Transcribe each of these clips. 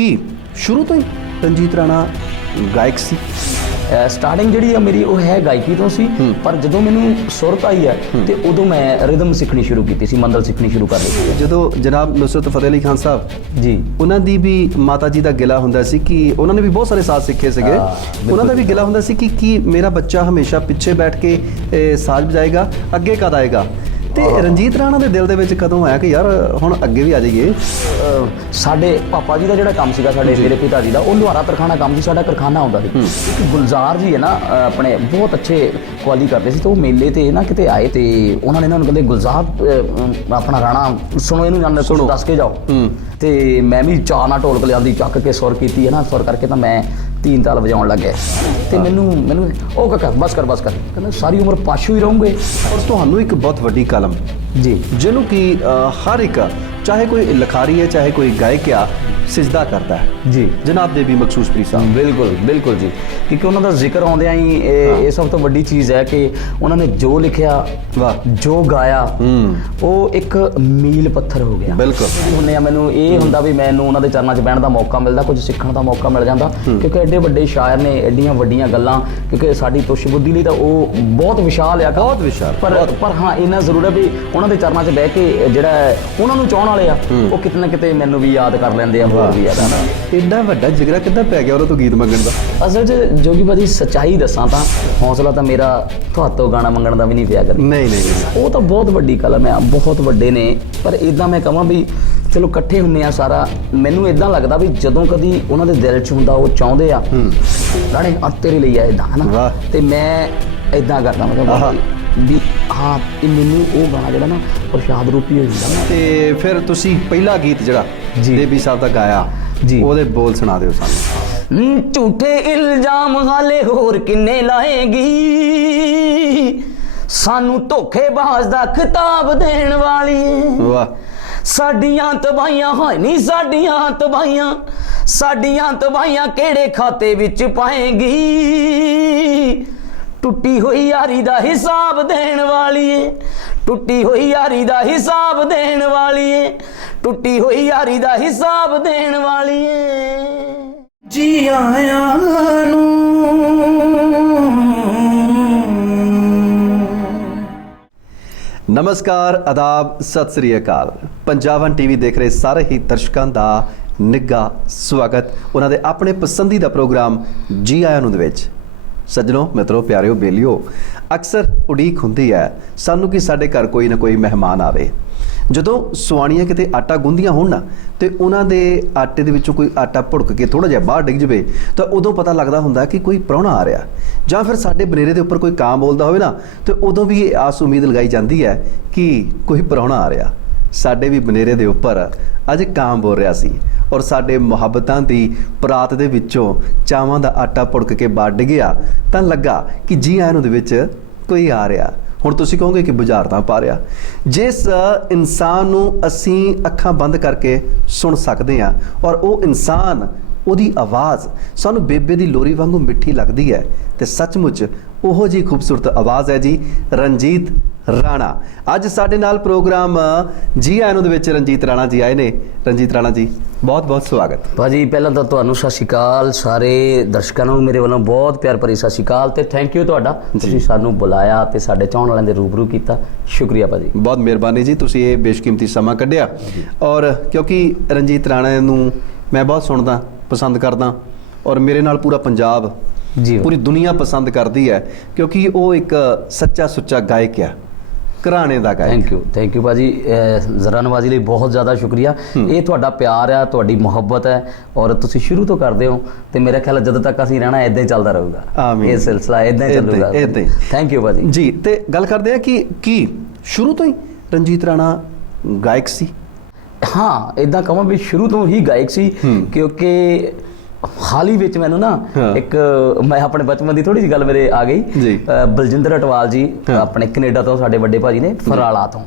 ਕੀ ਸ਼ੁਰੂ ਤੋਂ ਹੀ ਰਣਜੀਤ ਰਾਣਾ ਗਾਇਕ ਸੀ? ਸਟਾਰਟਿੰਗ ਜਿਹੜੀ ਆ ਮੇਰੀ ਉਹ ਹੈ ਗਾਇਕੀ ਤੋਂ ਸੀ, ਪਰ ਜਦੋਂ ਮੈਨੂੰ ਸੁਰਤ ਆਈ ਹੈ ਤੇ ਉਦੋਂ ਮੈਂ ਰਿਦਮ ਸਿੱਖਣੀ ਸ਼ੁਰੂ ਕੀਤੀ ਸੀ, ਮੰਦਲ ਸਿੱਖਣੀ ਸ਼ੁਰੂ ਕਰ ਲਈ ਸੀ। ਜਦੋਂ ਜਨਾਬ ਨੁਸਰਤ ਫਤਿਹ ਅਲੀ ਖਾਨ ਸਾਹਿਬ ਜੀ, ਉਹਨਾਂ ਦੀ ਵੀ ਮਾਤਾ ਜੀ ਦਾ ਗਿਲਾ ਹੁੰਦਾ ਸੀ ਕਿ ਉਹਨਾਂ ਨੇ ਵੀ ਬਹੁਤ ਸਾਰੇ ਸਾਜ਼ ਸਿੱਖੇ ਸੀਗੇ, ਉਹਨਾਂ ਦਾ ਵੀ ਗਿਲਾ ਹੁੰਦਾ ਸੀ ਕਿ ਕੀ ਮੇਰਾ ਬੱਚਾ ਹਮੇਸ਼ਾ ਪਿੱਛੇ ਬੈਠ ਕੇ ਸਾਜ਼ ਵਜਾਏਗਾ, ਅੱਗੇ ਕਦ ਆਏਗਾ? ਤੇ ਰਣਜੀਤ ਰਾਣਾ ਦੇ ਦਿਲ ਦੇ ਵਿੱਚ ਕਦੋਂ ਆਇਆ ਕਿ ਯਾਰ ਹੁਣ ਅੱਗੇ ਵੀ ਆ ਜਾਈਏ? ਸਾਡੇ ਪਾਪਾ ਜੀ ਦਾ ਜਿਹੜਾ ਕੰਮ ਸੀਗਾ, ਸਾਡੇ ਮੇਰੇ ਪਿਤਾ ਜੀ ਦਾ, ਉਹ ਲੁਹਾਰਾ ਤਰਖਾਨਾ ਕੰਮ ਸੀ, ਸਾਡਾ ਕਾਰਖਾਨਾ ਹੁੰਦਾ ਸੀ। ਇੱਕ ਗੁਲਜ਼ਾਰ ਜੀ ਹੈ ਨਾ, ਆਪਣੇ ਬਹੁਤ ਅੱਛੇ ਕੁਆਲੀ ਕਰਦੇ ਸੀ, ਤੇ ਉਹ ਮੇਲੇ ਤੇ ਨਾ ਕਿਤੇ ਆਏ ਤੇ ਉਹਨਾਂ ਨੇ ਇਹਨਾਂ ਨੂੰ ਕਹਿੰਦੇ ਗੁਲਜ਼ਾਰ ਆਪਣਾ ਰਾਣਾ ਸੁਣੋ, ਇਹਨੂੰ ਜਾਣ ਕੁਛ ਦੱਸ ਕੇ ਜਾਓ। ਤੇ ਮੈਂ ਵੀ ਚਾਅ ਨਾਲ ਢੋਲਕ ਲਿਆਂਦੀ, ਚੱਕ ਕੇ ਸੁਰ ਕੀਤੀ ਹੈ ਨਾ, ਸੁਰ ਕਰਕੇ ਤਾਂ ਮੈਂ 3 ਤਾਲ ਵਜਾਉਣ ਲੱਗ ਗਿਆ। ਤੇ ਮੈਨੂੰ ਉਹ ਕਾਕਾ ਬਸ ਕਰ ਕਹਿੰਦਾ ਸਾਰੀ ਉਮਰ ਪਾਸ਼ੂ ਹੀ ਰਹੂੰਗੇ। ਔਰ ਤੁਹਾਨੂੰ ਇੱਕ ਬਹੁਤ ਵੱਡੀ ਕਲਮ ਜੀ, ਜਿਹਨੂੰ ਕਿ ਹਰ ਇੱਕ, ਚਾਹੇ ਕੋਈ ਲਿਖਾਰੀ ਹੈ ਚਾਹੇ ਕੋਈ ਗਾਇਕ ਆ, ਸਿਜਦਾ ਕਰਦਾ ਹੈ ਜੀ, ਜਨਾਬ ਦੇਵੀ ਮਖਸੂਸਪੁਰੀ ਸਾਹਿਬ। ਬਿਲਕੁਲ ਜੀ, ਕਿਉਂਕਿ ਉਹਨਾਂ ਦਾ ਜ਼ਿਕਰ ਆਉਂਦਿਆਂ ਹੀ ਇਹ ਸਭ ਤੋਂ ਵੱਡੀ ਚੀਜ਼ ਹੈ ਕਿ ਉਹਨਾਂ ਨੇ ਜੋ ਲਿਖਿਆ, ਵਾਹ, ਜੋ ਗਾਇਆ, ਉਹ ਇੱਕ ਮੀਲ ਪੱਥਰ ਹੋ ਗਿਆ। ਬਿਲਕੁਲ ਹੁੰਨੇ ਆ, ਮੈਨੂੰ ਇਹ ਹੁੰਦਾ ਵੀ ਮੈਨੂੰ ਉਹਨਾਂ ਦੇ ਚਰਨਾਂ 'ਚ ਬਹਿਣ ਦਾ ਮੌਕਾ ਮਿਲਦਾ, ਕੁਝ ਸਿੱਖਣ ਦਾ ਮੌਕਾ ਮਿਲ ਜਾਂਦਾ, ਕਿਉਂਕਿ ਐਡੇ ਵੱਡੇ ਸ਼ਾਇਰ ਨੇ, ਐਡੀਆਂ ਵੱਡੀਆਂ ਗੱਲਾਂ, ਕਿਉਂਕਿ ਸਾਡੀ ਤੁਸ਼ ਬੁੱਧੀ ਲਈ ਤਾਂ ਉਹ ਬਹੁਤ ਵਿਸ਼ਾਲ ਆ, ਬਹੁਤ ਵਿਸ਼ਾਲ। ਪਰ ਹਾਂ ਇੰਨਾ ਜ਼ਰੂਰ ਹੈ ਵੀ ਉਹਨਾਂ ਦੇ ਚਰਨਾਂ 'ਚ ਬਹਿ ਕੇ ਜਿਹੜਾ ਉਹਨਾਂ ਨੂੰ ਚਾਹਣ ਵਾਲੇ ਆ, ਉਹ ਕਿਤੇ ਨਾ ਕਿਤੇ ਮੈਨੂੰ ਵੀ ਯਾਦ ਕਰ ਲੈਂਦੇ ਆ, ਹੋਰ ਵੀ ਯਾਦ ਆ। ਇੰਨਾ ਵੱਡਾ ਜਿਗਰਾ ਕਿੱਦਾਂ ਪੈ ਗਿਆ ਉਹਨਾਂ ਤੋਂ ਗੀਤ ਮੰਗਣ ਦਾ? ਅਸਲ 'ਚ ਜੋਗੀ ਭਾਜੀ ਸੱਚਾਈ ਦੱਸਾਂ ਤਾਂ ਹੌਸਲਾ ਤਾਂ ਮੇਰਾ ਤੁਹਾਤੋਂ ਗਾਣਾ ਮੰਗਣ ਦਾ ਵੀ ਨਹੀਂ ਪਿਆ ਕਦੇ। ਨਹੀਂ, ਉਹ ਤਾਂ ਬਹੁਤ ਵੱਡੀ ਕਲਮ ਹੈ, ਬਹੁਤ ਵੱਡੇ ਨੇ, ਪਰ ਇਦਾਂ ਮੈਂ ਕਹਾਂ ਵੀ ਚਲੋ ਇਕੱਠੇ ਹੁੰਦੇ ਆ ਸਾਰਾ, ਮੈਨੂੰ ਇਦਾਂ ਲੱਗਦਾ ਵੀ ਜਦੋਂ ਕਦੀ ਉਹਨਾਂ ਦੇ ਦਿਲ 'ਚ ਹੁੰਦਾ, ਉਹ ਚਾਹੁੰਦੇ ਆ ਰਾਣੇ ਤੇਰੇ ਲਈ ਆ ਇਦਾਂ, ਹਨਾ, ਤੇ ਮੈਂ ਇਦਾਂ ਕਰਦਾ, ਮਤਲਬ ਵੀ ਹਾਂ ਇਹ ਮੈਨੂੰ ਉਹ ਗਾਣਾ ਜਿਹੜਾ ਨਾ ਪ੍ਰਸ਼ਾਦ ਰੂਪੀ ਹੋ ਜਾਂਦਾ ਨਾ। ਤੇ ਫਿਰ ਤੁਸੀਂ ਪਹਿਲਾ ਗੀਤ ਜਿਹੜਾ ਦੇਵੀ ਸਾਹਿਬ ਦਾ ਗਾਇਆ ਜੀ, ਉਹਦੇ ਬੋਲ ਸੁਣਾ ਦਿਓ ਸਾਨੂੰ। ਝੂਠੇ ਇਲਜ਼ਾਮ ਹਾਲੇ ਹੋਰ ਕਿੰਨੇ ਲਾਏਗੀ, ਸਾਨੂੰ ਧੋਖੇਬਾਜ਼ ਦਾ ਖਿਤਾਬ ਦੇਣ ਵਾਲੀ। ਵਾਹ। ਸਾਡੀਆਂ ਤਬਾਹੀਆਂ ਹਾਏ ਨਹੀਂ, ਸਾਡੀਆਂ ਤਬਾਹੀਆਂ ਕਿਹੜੇ ਖਾਤੇ ਵਿੱਚ ਪਾਏਗੀ, ਟੁੱਟੀ ਹੋਈ ਯਾਰੀ ਦਾ ਹਿਸਾਬ ਦੇਣ ਵਾਲੀ ਏ, ਟੁੱਟੀ ਹੋਈ ਯਾਰੀ ਦਾ ਹਿਸਾਬ ਦੇਣ ਵਾਲੀ ਏ, ਟੁੱਟੀ ਹੋਈ ਯਾਰੀ ਦਾ ਹਿਸਾਬ ਦੇਣ ਵਾਲੀ ਏ। ਜੀ ਆਇਆਂ ਨੂੰ। ਨਮਸਕਾਰ, ਆਦਾਬ, ਸਤਿ ਸ੍ਰੀ ਅਕਾਲ। ਪੰਜਾਬਨ ਟੀਵੀ ਦੇਖ ਰਹੇ ਸਾਰੇ ਹੀ ਦਰਸ਼ਕਾਂ ਦਾ ਨਿੱਘਾ ਸਵਾਗਤ ਉਹਨਾਂ ਦੇ ਆਪਣੇ ਪਸੰਦੀਦਾ ਪ੍ਰੋਗਰਾਮ ਜੀ ਆਇਆਂ ਨੂੰ ਦੇ ਵਿੱਚ। ਸੱਜਣੋ, ਮਿੱਤਰੋ, ਪਿਆਰਿਓ, ਬੇਲੀਓ, ਅਕਸਰ ਉਡੀਕ ਹੁੰਦੀ ਹੈ ਸਾਨੂੰ ਕਿ ਸਾਡੇ ਘਰ ਕੋਈ ਨਾ ਕੋਈ ਮਹਿਮਾਨ ਆਵੇ। ਜਦੋਂ ਸੁਆਣੀਆਂ ਕਿਤੇ ਆਟਾ ਗੁੰਦੀਆਂ ਹੋਣ ਨਾ, ਤੇ ਉਹਨਾਂ ਦੇ ਆਟੇ ਦੇ ਵਿੱਚੋਂ ਕੋਈ ਆਟਾ ਭੁੜਕ ਕੇ ਥੋੜ੍ਹਾ ਜਿਹਾ ਬਾਹਰ ਡਿੱਗ ਜਾਵੇ, ਤਾਂ ਉਦੋਂ ਪਤਾ ਲੱਗਦਾ ਹੁੰਦਾ ਕਿ ਕੋਈ ਪ੍ਰਾਹੁਣਾ ਆ ਰਿਹਾ। ਜਾਂ ਫਿਰ ਸਾਡੇ ਬਨੇਰੇ ਦੇ ਉੱਪਰ ਕੋਈ ਕਾਂ ਬੋਲਦਾ ਹੋਵੇ ਨਾ, ਤੇ ਉਦੋਂ ਵੀ ਇਹ ਆਸ ਉਮੀਦ ਲਗਾਈ ਜਾਂਦੀ ਹੈ ਕਿ ਕੋਈ ਪ੍ਰਾਹੁਣਾ ਆ ਰਿਹਾ। ਸਾਡੇ ਵੀ ਬਨੇਰੇ ਦੇ ਉੱਪਰ ਅੱਜ ਕਾਂ ਬੋਲ ਰਿਹਾ ਸੀ, ਔਰ ਸਾਡੇ ਮੁਹੱਬਤਾਂ ਦੀ ਪਰਾਤ ਦੇ ਵਿੱਚੋਂ ਚਾਵਾਂ ਦਾ ਆਟਾ ਭੁੜਕ ਕੇ ਬਾਹਰ ਡਿੱਗਿਆ, ਤਾਂ ਲੱਗਾ ਕਿ ਜੀ ਆਇਆਂ ਨੂੰ ਦੇ ਵਿੱਚ ਕੋਈ ਆ ਰਿਹਾ। ਹੁਣ ਤੁਸੀਂ ਕਹੋਗੇ ਕਿ ਬੁਝਾਰਤਾਂ ਪਾ ਰਿਹਾ। ਜਿਸ ਇਨਸਾਨ ਨੂੰ ਅਸੀਂ ਅੱਖਾਂ ਬੰਦ ਕਰਕੇ ਸੁਣ ਸਕਦੇ ਹਾਂ, ਔਰ ਉਹ ਇਨਸਾਨ, ਉਹਦੀ ਆਵਾਜ਼ ਸਾਨੂੰ ਬੇਬੇ ਦੀ ਲੋਰੀ ਵਾਂਗੂ ਮਿੱਠੀ ਲੱਗਦੀ ਹੈ, ਤੇ ਸੱਚਮੁੱਚ ਉਹੋ ਜਿਹੀ ਖੂਬਸੂਰਤ ਆਵਾਜ਼ ਹੈ ਜੀ ਰਣਜੀਤ ਰਾਣਾ। ਅੱਜ ਸਾਡੇ ਨਾਲ ਪ੍ਰੋਗਰਾਮ ਜੀ ਆਇਆਂ ਨੂੰ ਦੇ ਵਿੱਚ ਰਣਜੀਤ ਰਾਣਾ ਜੀ ਆਏ ਨੇ। ਰਣਜੀਤ ਰਾਣਾ ਜੀ, ਬਹੁਤ ਬਹੁਤ ਸਵਾਗਤ। ਭਾਜੀ ਪਹਿਲਾਂ ਤਾਂ ਤੁਹਾਨੂੰ ਸਤਿ ਸ਼੍ਰੀ ਅਕਾਲ, ਸਾਰੇ ਦਰਸ਼ਕਾਂ ਨੂੰ ਮੇਰੇ ਵੱਲੋਂ ਬਹੁਤ ਪਿਆਰ ਭਰੀ ਸਤਿ ਸ਼੍ਰੀ ਅਕਾਲ, ਤੇ ਥੈਂਕ ਯੂ ਤੁਹਾਡਾ, ਤੁਸੀਂ ਸਾਨੂੰ ਬੁਲਾਇਆ ਤੇ ਸਾਡੇ ਚਾਹਣ ਵਾਲਿਆਂ ਦੇ ਰੂਬਰੂ ਕੀਤਾ। ਸ਼ੁਕਰੀਆ ਭਾਜੀ, ਬਹੁਤ ਮਿਹਰਬਾਨੀ ਜੀ, ਤੁਸੀਂ ਇਹ ਬੇਸ਼ਕੀਮਤੀ ਸਮਾਂ ਕੱਢਿਆ। ਔਰ ਕਿਉਂਕਿ ਰਣਜੀਤ ਰਾਣਾ ਨੂੰ ਮੈਂ ਬਹੁਤ ਸੁਣਦਾ, ਪਸੰਦ ਕਰਦਾ, ਔਰ ਮੇਰੇ ਨਾਲ ਪੂਰਾ ਪੰਜਾਬ ਜੀ, ਪੂਰੀ ਦੁਨੀਆ ਪਸੰਦ ਕਰਦੀ ਹੈ, ਕਿਉਂਕਿ ਉਹ ਇੱਕ ਸੱਚਾ ਸੁੱਚਾ ਗਾਇਕ ਹੈ, ਘਰਾਣੇ ਦਾ ਗਾਇਕ। ਥੈਂਕ ਯੂ ਭਾਜੀ, ਜ਼ਰਾ ਨਵਾਜ਼ੀ ਲਈ ਬਹੁਤ ਜ਼ਿਆਦਾ ਸ਼ੁਕਰੀਆ। ਇਹ ਤੁਹਾਡਾ ਪਿਆਰ ਆ, ਤੁਹਾਡੀ ਮੁਹੱਬਤ ਹੈ, ਔਰ ਤੁਸੀਂ ਸ਼ੁਰੂ ਤੋਂ ਕਰਦੇ ਹੋ, ਤੇ ਮੇਰਾ ਖਿਆਲ ਜਦੋਂ ਤੱਕ ਅਸੀਂ ਰਹਿਣਾ ਇੱਦਾਂ ਹੀ ਚੱਲਦਾ ਰਹੂਗਾ, ਇਹ ਸਿਲਸਿਲਾ ਇੱਦਾਂ ਹੀ ਚੱਲੂਗਾ। ਥੈਂਕ ਯੂ ਭਾਜੀ ਜੀ। ਤੇ ਗੱਲ ਕਰਦੇ ਆ ਕਿ ਕੀ ਸ਼ੁਰੂ ਤੋਂ ਹੀ ਰਣਜੀਤ ਰਾਣਾ ਗਾਇਕ ਸੀ? ਹਾਂ, ਇੱਦਾਂ ਕਹਾਂ ਵੀ ਸ਼ੁਰੂ ਤੋਂ ਹੀ ਗਾਇਕ ਸੀ, ਕਿਉਂਕਿ ਹਾਲ ਹੀ ਵਿੱਚ ਮੈਨੂੰ ਨਾ ਇੱਕ, ਮੈਂ ਆਪਣੇ ਬਚਪਨ ਦੀ ਥੋੜੀ ਜਿਹੀ ਗੱਲ ਮੇਰੇ ਆ ਗਈ। ਬਲਜਿੰਦਰ ਅਟਵਾਲ ਜੀ ਆਪਣੇ ਕੈਨੇਡਾ ਤੋਂ, ਸਾਡੇ ਵੱਡੇ ਭਾਜੀ ਨੇ, ਫਰਾਲਾ ਤੋਂ,